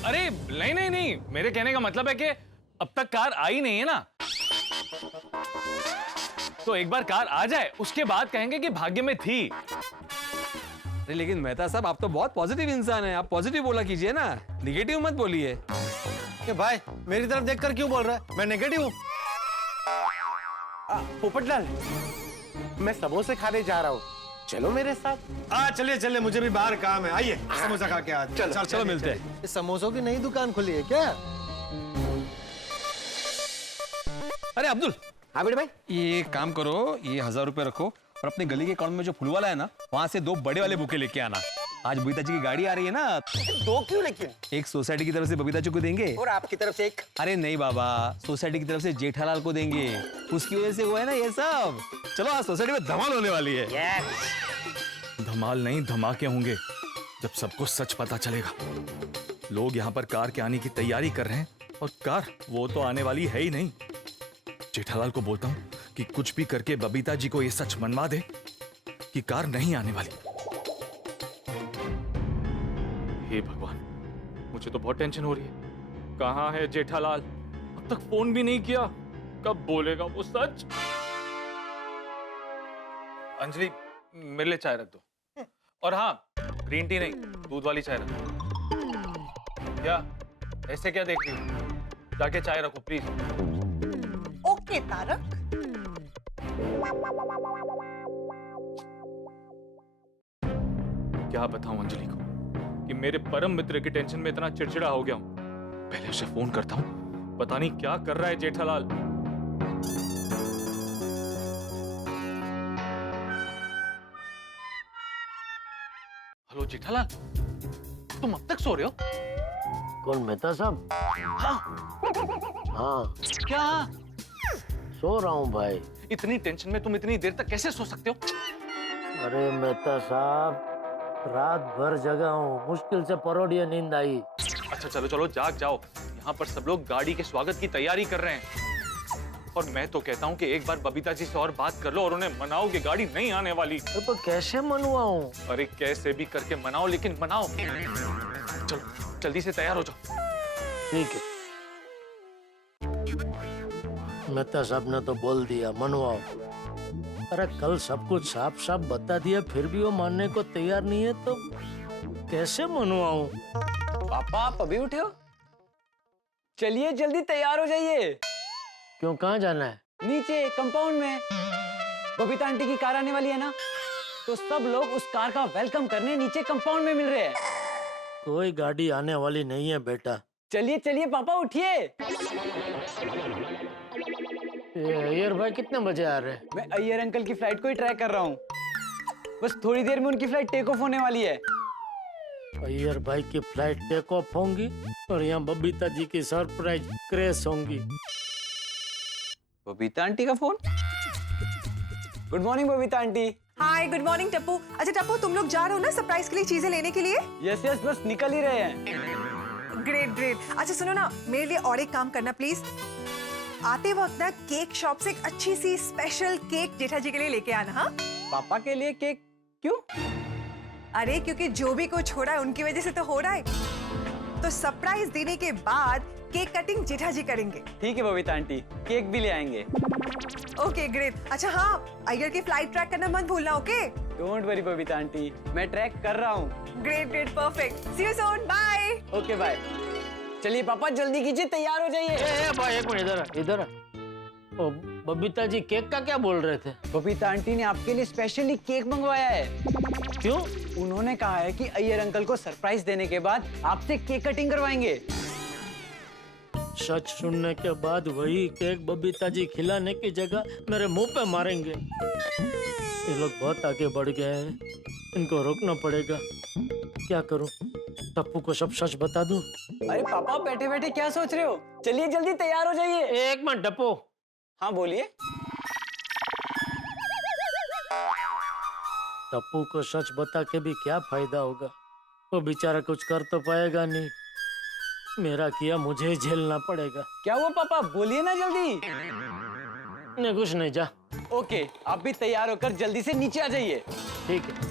अरे नहीं नहीं नहीं, मेरे कहने का मतलब है कि अब तक कार आई नहीं है ना, तो एक बार कार आ जाए उसके बाद कहेंगे कि भाग्य में थी। अरे लेकिन मेहता साहब, आप तो बहुत पॉजिटिव इंसान हैं, आप पॉजिटिव बोला कीजिए ना, निगेटिव मत बोलिए। कि भाई मेरी तरफ देखकर क्यों बोल रहा है? मैं नेगेटिव हूँ? पोपटलाल, मैं समोसे खाने जा रहा हूँ, चलो मेरे साथ। चलिए चलिए, मुझे भी बाहर काम है। आइए समोसा खा के आज। चलो मिलते हैं। इस समोसों की नई दुकान खुली है क्या? अरे अब्दुल, हाँ बेटे भाई, ये एक काम करो, ये 1000 रुपए रखो और अपने गली के अकाउंट में जो फूल वाला है ना, वहां से 2 बड़े वाले बुके लेके आना। आज बबीता जी की गाड़ी आ रही है ना। 2 क्यों लेकिन? एक सोसाइटी की तरफ से बबीता जी को देंगे, और आपकी तरफ से एक। अरे नहीं बाबा, सोसाइटी की तरफ से जेठालाल को देंगे, उसकी वजह से वो है ना ये सब। चलो आज सोसाइटी में धमाल होने वाली है। धमाल नहीं, धमाके होंगे जब सबको सच पता चलेगा। लोग यहाँ पर कार के आने की तैयारी कर रहे हैं, और कार वो तो आने वाली है ही नहीं। जेठालाल को बोलता हूँ कि कुछ भी करके बबीता जी को ये सच मनवा दे, कि कार नहीं आने वाली। हे भगवान, मुझे तो बहुत टेंशन हो रही है। कहाँ है जेठालाल? अब तक फोन भी नहीं किया। कब बोलेगा वो सच? अंजलि, मेरे लिए चाय रख दो। और हाँ, ग्रीन टी नहीं, दूध वाली चाय रख दो। क्या ऐसे क्या देख रही हो? जाके चाय रखो प्लीज। ओके तारक। क्या बताऊं अंजलि को कि मेरे परम मित्र की टेंशन में इतना चिड़चिड़ा हो गया हूं। पहले उसे फोन करता हूं, पता नहीं क्या कर रहा है जेठालाल। हेलो जेठालाल, तुम अब तक सो रहे हो? कौन, मेहता साहब? हाँ, क्या? सो रहा हूँ भाई। इतनी टेंशन में तुम इतनी देर तक कैसे सो सकते हो? अरे मेहता साहब, रात भर जगा हूँ, मुश्किल से परोढ़िया नींद आई। अच्छा चलो चलो, जाग जाओ। यहाँ पर सब लोग गाड़ी के स्वागत की तैयारी कर रहे हैं और मैं तो कहता हूँ कि एक बार बबीता जी से और बात कर लो और उन्हें मनाओ कि गाड़ी नहीं आने वाली। तो कैसे मनवाऊं? अरे कैसे भी करके मनाओ, लेकिन मनाओ। चलो जल्दी से तैयार हो जाओ। ठीक है, मेहता साहब ने तो बोल दिया, मनवाओ। अरे कल सब कुछ साफ साफ बता दिया, फिर भी वो मानने को तैयार नहीं है, तो कैसे मनवाऊं? पापा, आप अभी उठे हो? चलिए जल्दी तैयार हो जाइए। क्यों, कहाँ जाना है? नीचे कंपाउंड में बबीता आंटी की कार आने वाली है ना, तो सब लोग उस कार का वेलकम करने नीचे कंपाउंड में मिल रहे हैं। कोई गाड़ी आने वाली नहीं है बेटा। चलिए चलिए पापा, उठिए। अय्यर भाई कितने बजे आ रहे हैं? मैं अय्यर अंकल की फ्लाइट को ही ट्रैक कर रहा हूँ। बस थोड़ी देर में उनकी फ्लाइट टेक ऑफ होने वाली है। अय्यर भाई की फ्लाइट टेक ऑफ होंगी और यहाँ बबीता जी की सरप्राइज क्रैश होंगी। बबीता आंटी का फोन। Good morning Babita aunty. Hi, good morning Tappu. अच्छा टप्पू, तुम लोग जा रहे हो ना सरप्राइज के लिए चीजें लेने के लिए? यस यस, बस निकल ही रहे हैं। Great great. अच्छा सुनो ना, मेरे लिए और एक काम करना प्लीज। आते वक्त ना केक शॉप से एक अच्छी सी स्पेशल केक जेठा जी के लिए लेके आना। हाँ, पापा के लिए केक? क्यों? अरे क्योंकि जो भी कुछ हो रहा है उनकी वजह से तो हो रहा है, तो सरप्राइज देने के बाद केक कटिंग जेठा जी करेंगे। ठीक है बबीता आंटी, केक भी ले आएंगे। Okay great. अच्छा हाँ, अय्यर की फ्लाइट ट्रैक करना मत भूलना। Okay, don't worry Babita aunty, मैं ट्रैक कर रहा हूँ। Great great, perfect. See you soon, bye. Okay bye. चलिए पापा जल्दी कीजिए, तैयार हो जाइए। भाई एक मिनट, इधर आ। ओ, बबीता जी केक का क्या बोल रहे थे? बबीता आंटी ने आपके लिए स्पेशली केक मंगवाया है। क्यों? उन्होंने कहा है कि अय्यर अंकल को सरप्राइज देने के बाद आपसे केक कटिंग करवाएंगे। सच सुनने के बाद वही केक बबीता जी खिलाने की जगह मेरे मुंह पे मारेंगे। ये लोग बहुत आगे बढ़ गए हैं, इनको रोकना पड़ेगा। क्या करूं? टप्पू को सब सच बता दूं? अरे पापा, बैठे बैठे क्या सोच रहे हो? चलिए जल्दी तैयार हो जाइए। एक मिनट टप्पू। हाँ बोलिए। टप्पू को सच बता के भी क्या फायदा होगा? वो बेचारा कुछ कर तो पाएगा नहीं, मेरा किया मुझे ही झेलना पड़ेगा। क्या हुआ पापा, बोलिए ना जल्दी। नहीं कुछ नहीं, जा। ओके, आप भी तैयार होकर जल्दी से नीचे आ जाइए। ठीक है।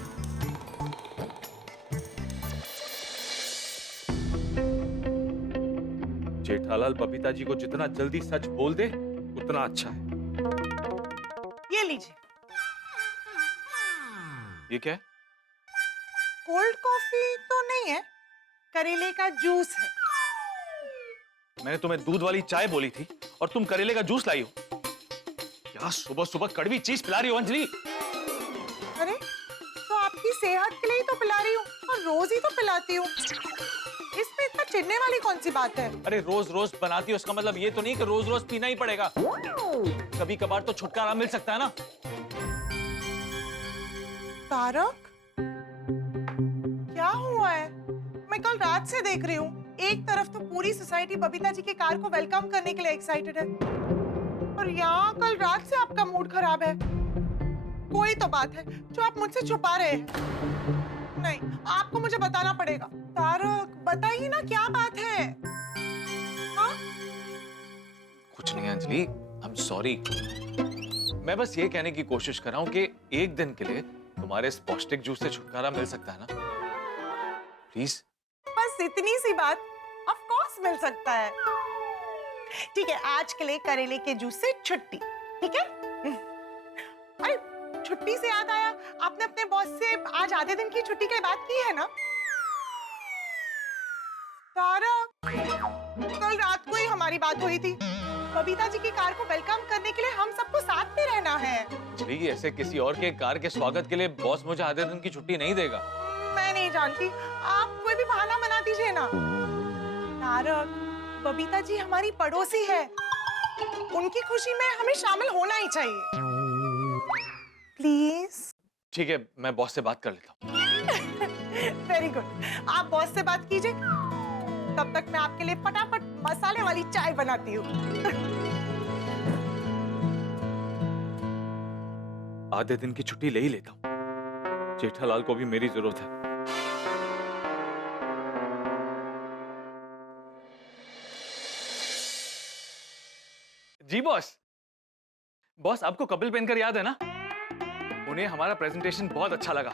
जेठालाल बबीता जी को जितना जल्दी सच बोल दे उतना अच्छा है। ये लीजिए। ये क्या है? कोल्ड कॉफी तो नहीं है, करेले का जूस है। मैंने तुम्हें दूध वाली चाय बोली थी और तुम करेले का जूस लाई हो। क्या सुबह सुबह कड़वी चीज पिला रही हो अंजलि? अरे तो आपकी सेहत के लिए ही तो पिला रही हूँ और रोज ही तो पिलाती हूँ। इसमें इतना चिढ़ने वाली कौन सी बात है? अरे रोज रोज बनाती हो, उसका मतलब ये तो नहीं कि रोज रोज पीना ही पड़ेगा। कभी कभार तो छुटकारा मिल सकता है ना। तारक, क्या हुआ है? मैं कल रात से देख रही हूँ, एक तरफ तो पूरी सोसाइटी बबीता जी की कार को वेलकम करने के लिए एक्साइटेड है और यहाँ कल रात से आपका मूड खराब है। कोई तो बात है जो आप मुझसे छुपा रहे हैं। नहीं, आपको मुझे बताना पड़ेगा। तारक, बताइए ना क्या बात है? हाँ? कुछ नहीं अंजलि, आई एम सॉरी। मैं बस ये कहने की कोशिश कर रहा हूँ कि एक दिन के लिए तुम्हारे इस पौष्टिक जूस से छुटकारा मिल सकता है ना? प्लीज। बस इतनी सी बात, ऑफ कोर्स मिल सकता है। ठीक है, आज के लिए करेले के जूस से छुट्टी, ठीक है? अरे छुट्टी से याद आया, आपने अपने बॉस से आज आधे दिन की छुट्टी की बात की है ना? तारक, कल रात को ही हमारी बात हुई थी। बबीता जी की कार को वेलकम करने के लिए हम सबको साथ में रहना है। जी, ऐसे किसी और के कार के स्वागत के लिए बॉस मुझे आधे दिन की छुट्टी नहीं देगा। मैं नहीं जानती, आप कोई भी बहाना बना दीजिए ना। तारक, बबीता जी हमारी पड़ोसी है, उनकी खुशी में हमें शामिल होना ही चाहिए। प्लीज। ठीक है, मैं बॉस से बात कर लेता हूँ। वेरी गुड, आप बॉस से बात कीजिए, तब तक मैं आपके लिए फटाफट मसाले वाली चाय बनाती हूँ। आधे दिन की छुट्टी ले ही लेता हूँ, जेठालाल को भी मेरी जरूरत है। जी बॉस। बॉस, आपको कपिल पेनकर याद है ना? उन्हें हमारा प्रेजेंटेशन बहुत अच्छा लगा,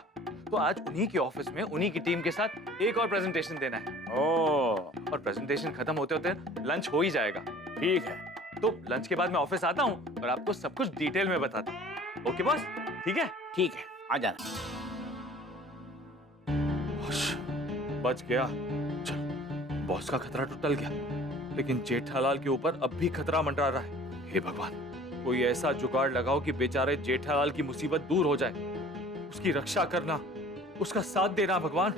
तो आज उन्हीं के ऑफिस में उन्हीं की टीम के साथ एक और प्रेजेंटेशन देना है। और प्रेजेंटेशन खत्म होते होते लंच हो ही जाएगा। ठीक है। तो लंच के बाद मैं ऑफिस आता हूँ और आपको सब कुछ डिटेल में बताता हूँ। Okay boss? ठीक है? ठीक है, आ जाना। बच गया। चल, बॉस का खतरा तो टल गया, लेकिन जेठालाल के ऊपर अब भी खतरा मंडरा रहा है। हे भगवान, कोई ऐसा जुगाड़ लगाओ कि बेचारे जेठालाल की मुसीबत दूर हो जाए। उसकी रक्षा करना, उसका साथ देना भगवान।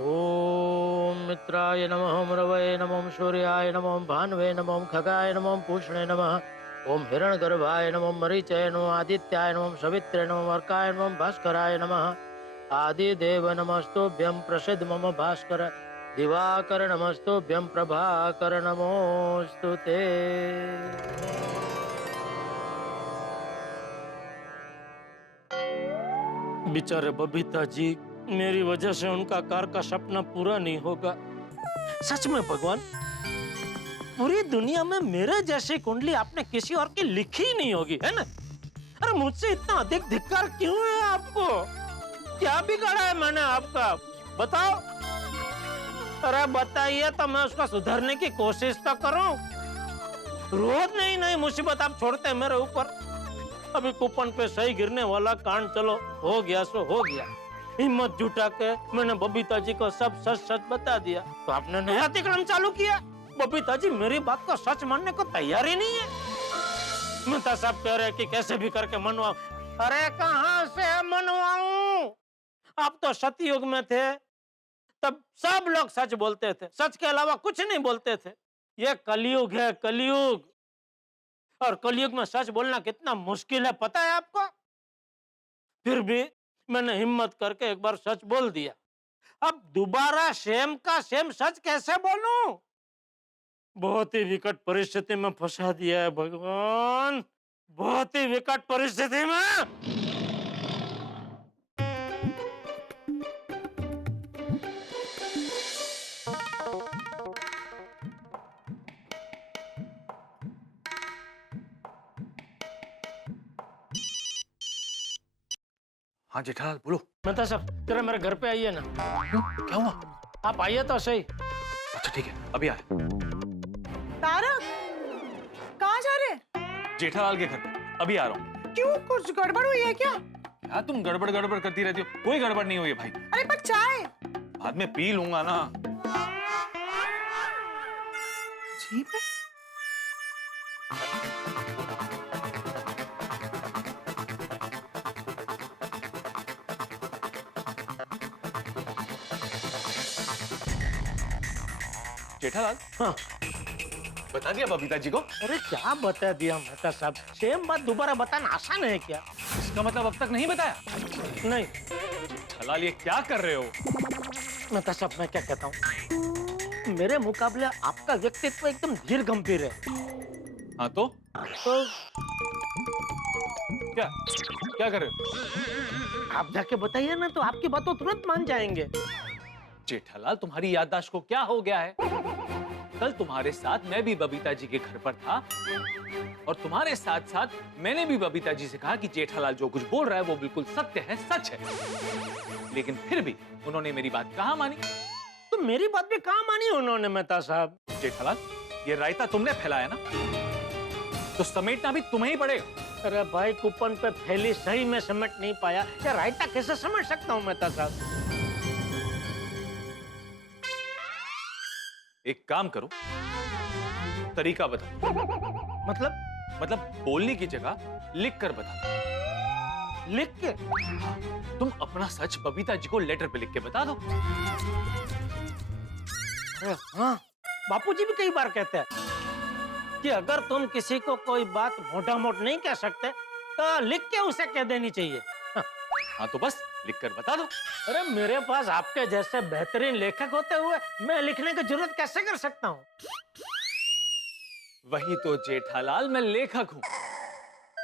ओम मित्राय नमः, मृवये नमः, सूर्याय नमः, भानवे नमः, खगाय नमः, पूषणे नमः, ओम हिरण्यगर्भाय नमः, मरीचय नमः, आदित्याय नमः, सवित्रे नमः, अर्काय नमः, भास्कराय नमः, आदिदेव नमस्तुभ्यं, प्रसिद्ध मम भास्कर, दिवाकर नमस्तुभ्यं, प्रभाकर नमोस्तुते। बेचारे बबीता जी, मेरी वजह से उनका कार का सपना पूरा नहीं होगा। सच में भगवान, पूरी दुनिया में मेरे जैसी कुंडली आपने किसी और की लिखी ही नहीं होगी, है ना? अरे मुझसे इतना अधिक धिक्कार क्यों है आपको? क्या बिगाड़ा है मैंने आपका? बताओ। अरे बताइए तो मैं उसका सुधारने की कोशिश तो करूं। रोज नई नई मुसीबत आप छोड़ते हैं मेरे ऊपर। अभी कूपन पे सही गिरने वाला कांड, चलो हो गया सो हो गया। हिम्मत जुटा के मैंने बबीता जी को सब सच सच बता दिया, तो आपने नया तिकड़म चालू किया। बबीता जी मेरी बात को सच मानने को तैयार ही नहीं है। मैं तो सब कह रहे कि कैसे भी करके मनवाऊं। अरे कहाँ से मनवाऊं? आप तो सतयुग में थे, तब सब लोग सच बोलते थे, सच के अलावा कुछ नहीं बोलते थे। ये कलयुग है, कलयुग। और कलयुग में सच बोलना कितना मुश्किल है पता है आपको? फिर भी मैंने हिम्मत करके एक बार सच बोल दिया। अब दोबारा सेम का सेम सच कैसे बोलूं? बहुत ही विकट परिस्थिति में फंसा दिया है भगवान, बहुत ही विकट परिस्थिति में। हाँ जेठालाल, बोलो। मेहता साहब, जरा मेरे घर पे आइए ना। क्यों? क्या हुआ? आप आइए तो सही। अच्छा ठीक है, अभी आए। तारक, कहाँ जा रहे? जेठालाल के घर पे, अभी आ रहा हूँ। क्यों, कुछ गड़बड़ हुई है क्या? क्या तुम गड़बड़ गड़बड़ करती रहती हो? कोई गड़बड़ नहीं हुई है भाई। अरे पर चाय बाद में पी लूंगा ना। जी पे? जेठालाल, हाँ। बता दिया बबीता जी को? अरे क्या बता दिया मेहता साहब? सेम बात दोबारा बताना आसान है क्या? इसका मतलब अब तक नहीं बताया? नहीं। जेठालाल, ये क्या कर रहे हो? मेहता साहब, मैं क्या कहता हूँ, मेरे मुकाबले आपका व्यक्तित्व एकदम धीर गंभीर है। हाँ तो क्या क्या कर रहे हो? आप जाके बताइए ना, तो आपकी बात तो तुरंत मान जाएंगे। जेठालाल, तुम्हारी याददाश्त को क्या हो गया है? कल तुम्हारे साथ मैं भी बबीता जी के घर पर था और तुम्हारे साथ साथ मैंने भी बबीता जी से कहा कि जेठालाल जो कुछ बोल रहा है वो बिल्कुल सत्य है, सच है। लेकिन फिर भी उन्होंने मेरी बात कहाँ मानी? तो मेरी बात भी कहाँ मानी उन्होंने मेहता साहब? जेठालाल, ये रायता तुमने फैलाया ना, तो समेटना भी तुम्हें ही पड़ेगा। अरे भाई, कूपन पे फैली सही में समेट नहीं पाया, या रायता कैसे समेट सकता हूँ मेहता साहब? एक काम करो, तरीका बता। मतलब बोलने की जगह लिख कर बता। लिख के? तुम अपना सच बबीता जी को लेटर पे लिख के बता दो। अरे हाँ, बापूजी भी कई बार कहते हैं कि अगर तुम किसी को कोई बात मोटा मोट नहीं कह सकते तो लिख के उसे कह देनी चाहिए। हाँ तो बस लिख कर बता दो। अरे मेरे पास आपके जैसे बेहतरीन लेखक होते हुए मैं लिखने की जरूरत कैसे कर सकता हूँ? वही तो जेठालाल, मैं लेखक हूँ।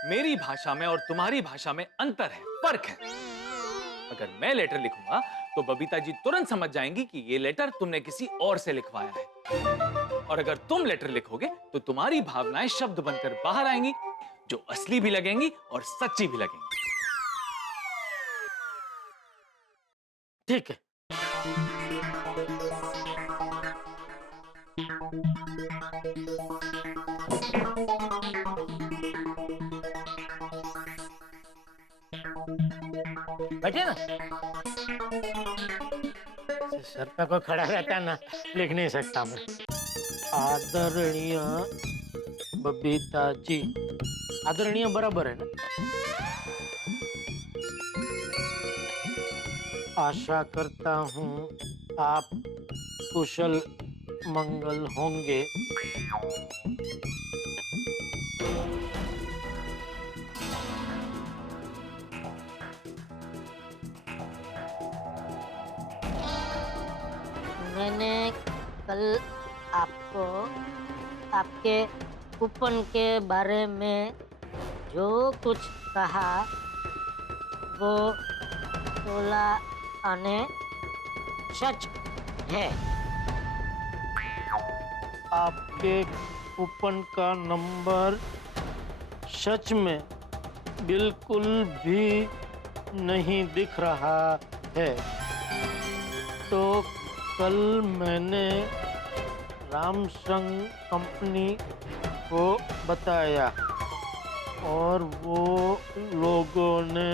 मेरी भाषा में और तुम्हारी भाषा में अंतर है, फर्क है। अगर मैं लेटर लिखूंगा तो बबीता जी तुरंत समझ जाएंगी कि ये लेटर तुमने किसी और से लिखवाया है, और अगर तुम लेटर लिखोगे तो तुम्हारी भावनाएं शब्द बनकर बाहर आएंगी, जो असली भी लगेंगी और सच्ची भी लगेंगी। ठीक है। बैठे ना, सर पे कोई खड़ा रहता ना, लिख नहीं सकता मैं। आदरणीय बबीता जी, आदरणीय बराबर है ना? आशा करता हूँ आप कुशल मंगल होंगे। मैंने कल आपको आपके कूपन के बारे में जो कुछ कहा वो 16 आने सच है। आपके कूपन का नंबर सच में बिल्कुल भी नहीं दिख रहा है। तो कल मैंने रामसंग कंपनी को बताया और वो लोगों ने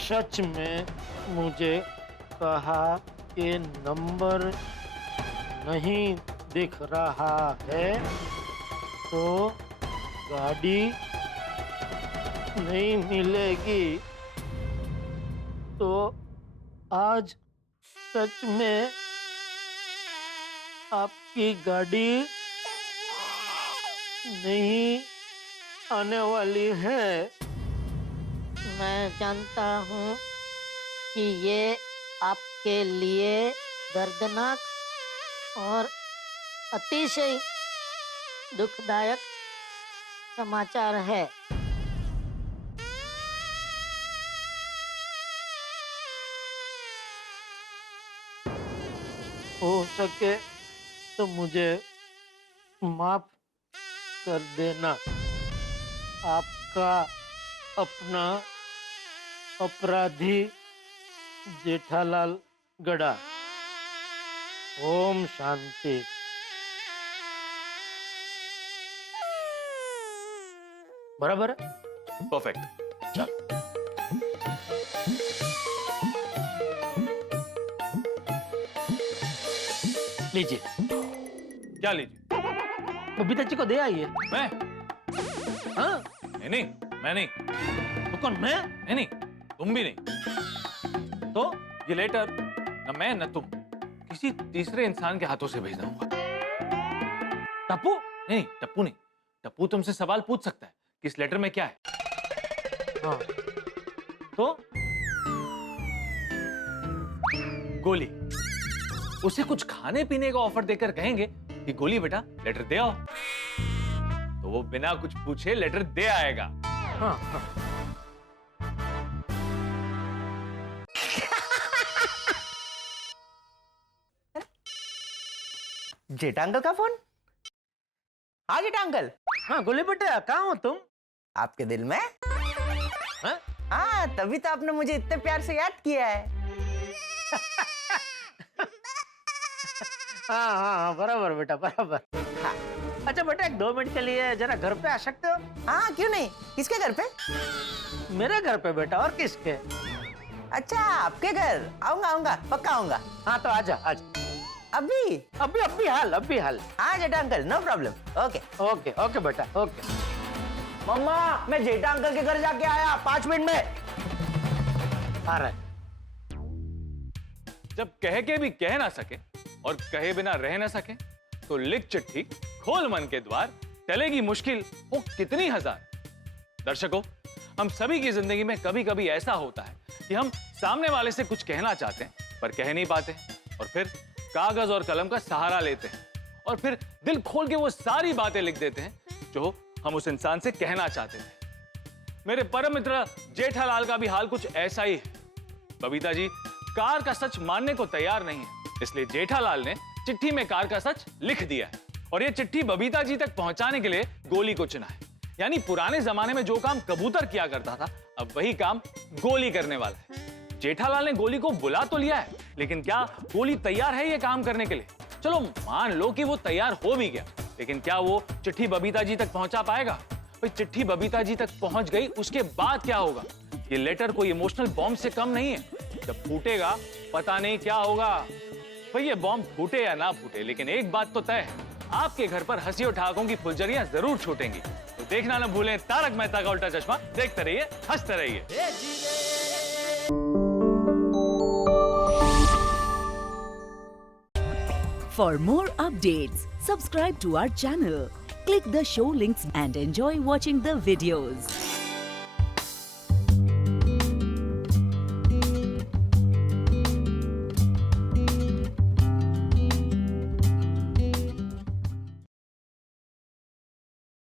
सच में मुझे कहा कि नंबर नहीं दिख रहा है, तो गाड़ी नहीं मिलेगी। तो आज सच में आपकी गाड़ी नहीं आने वाली है। मैं जानता हूँ कि ये आपके लिए दर्दनाक और अतिशय दुखदायक समाचार है। हो सके तो मुझे माफ कर देना। आपका अपना अपराधी जेठालाल गड़ा। ओम शांति। बराबर है? परफेक्ट। चल। लीजिए। क्या लीजिए? बबीता जी को दे आइए। मैं? हाँ? नहीं, मैं नहीं। तो कौन, मैं? नहीं, तुम भी नहीं। तो ये लेटर न मैं न तुम किसी तीसरे इंसान के हाथों से भेज दूंगा। टप्पू? नहीं, टप्पू नहीं। टप्पू तुमसे सवाल पूछ सकता है कि इस लेटर में क्या है। हाँ। तो गोली। उसे कुछ खाने पीने का ऑफर देकर कहेंगे कि गोली बेटा लेटर दे आओ, तो वो बिना कुछ पूछे लेटर दे आएगा। हाँ, हाँ। जेठा अंकल का फोन? हाँ जेठा अंकल। हाँ गोली बेटा, कहाँ हो तुम? आपके दिल में? हाँ? हाँ, तभी तो आपने मुझे इतने प्यार से याद किया है। हाँ हाँ हाँ, बराबर बेटा बराबर। हाँ। अच्छा बेटा, एक 2 मिनट के लिए जरा घर पे आ सकते हो? हाँ क्यों नहीं, किसके घर पे? मेरे घर पे बेटा, और किसके? अच्छा आपके घर, आऊंगा आऊंगा, पक्का आऊंगा। हाँ तो आजा आजा। अभी? अभी हाल। हाँ Jetha uncle, no problem. Okay okay okay बेटा, ओके। मम्मा, मैं जेठा अंकल के घर जाके आया, 5 मिनट में आ रहा है। जब कह के भी कह ना सके और कहे बिना रह ना सके तो लिख चिट्ठी, खोल मन के द्वार, टलेगी मुश्किल वो कितनी हजार। दर्शकों, हम सभी की जिंदगी में कभी कभी ऐसा होता है कि हम सामने वाले से कुछ कहना चाहते हैं पर कह नहीं पाते, और फिर कागज और कलम का सहारा लेते हैं और फिर दिल खोल के वो सारी बातें लिख देते हैं जो हम उस इंसान से कहना चाहते थे। मेरे परम मित्र जेठालाल का भी हाल कुछ ऐसा ही है। बबीता जी कार का सच मानने को तैयार नहीं है, इसलिए जेठालाल ने चिट्ठी में कार का सच लिख दिया है और यह चिट्ठी बबीता जी तक पहुंचाने के लिए गोली को चुना है। यानी पुराने जमाने में जो काम कबूतर किया करता था, अब वही काम गोली करने वाला है। जेठालाल ने गोली को बुला तो लिया है, लेकिन क्या गोली तैयार है ये काम करने के लिए? चलो मान लो कि वो तैयार हो भी गया, लेकिन क्या वो चिट्ठी बबीता जी तक पहुंचा पाएगा? भाई चिट्ठी बबीता जी तक पहुंच गई, उसके बाद क्या होगा? ये लेटर कोई इमोशनल बॉम्ब से कम नहीं है। जब फूटेगा पता नहीं क्या होगा। भाई ये बॉम्ब फूटे या ना फूटे, लेकिन एक बात तो तय है, आपके घर पर हंसी और ठहाकों की फुलझड़ियां जरूर छूटेंगी। तो देखना न भूलें तारक मेहता का उल्टा चश्मा। देखते रहिए, हंसते रहिए। For more updates, subscribe to our channel, click the show links and enjoy watching the videos.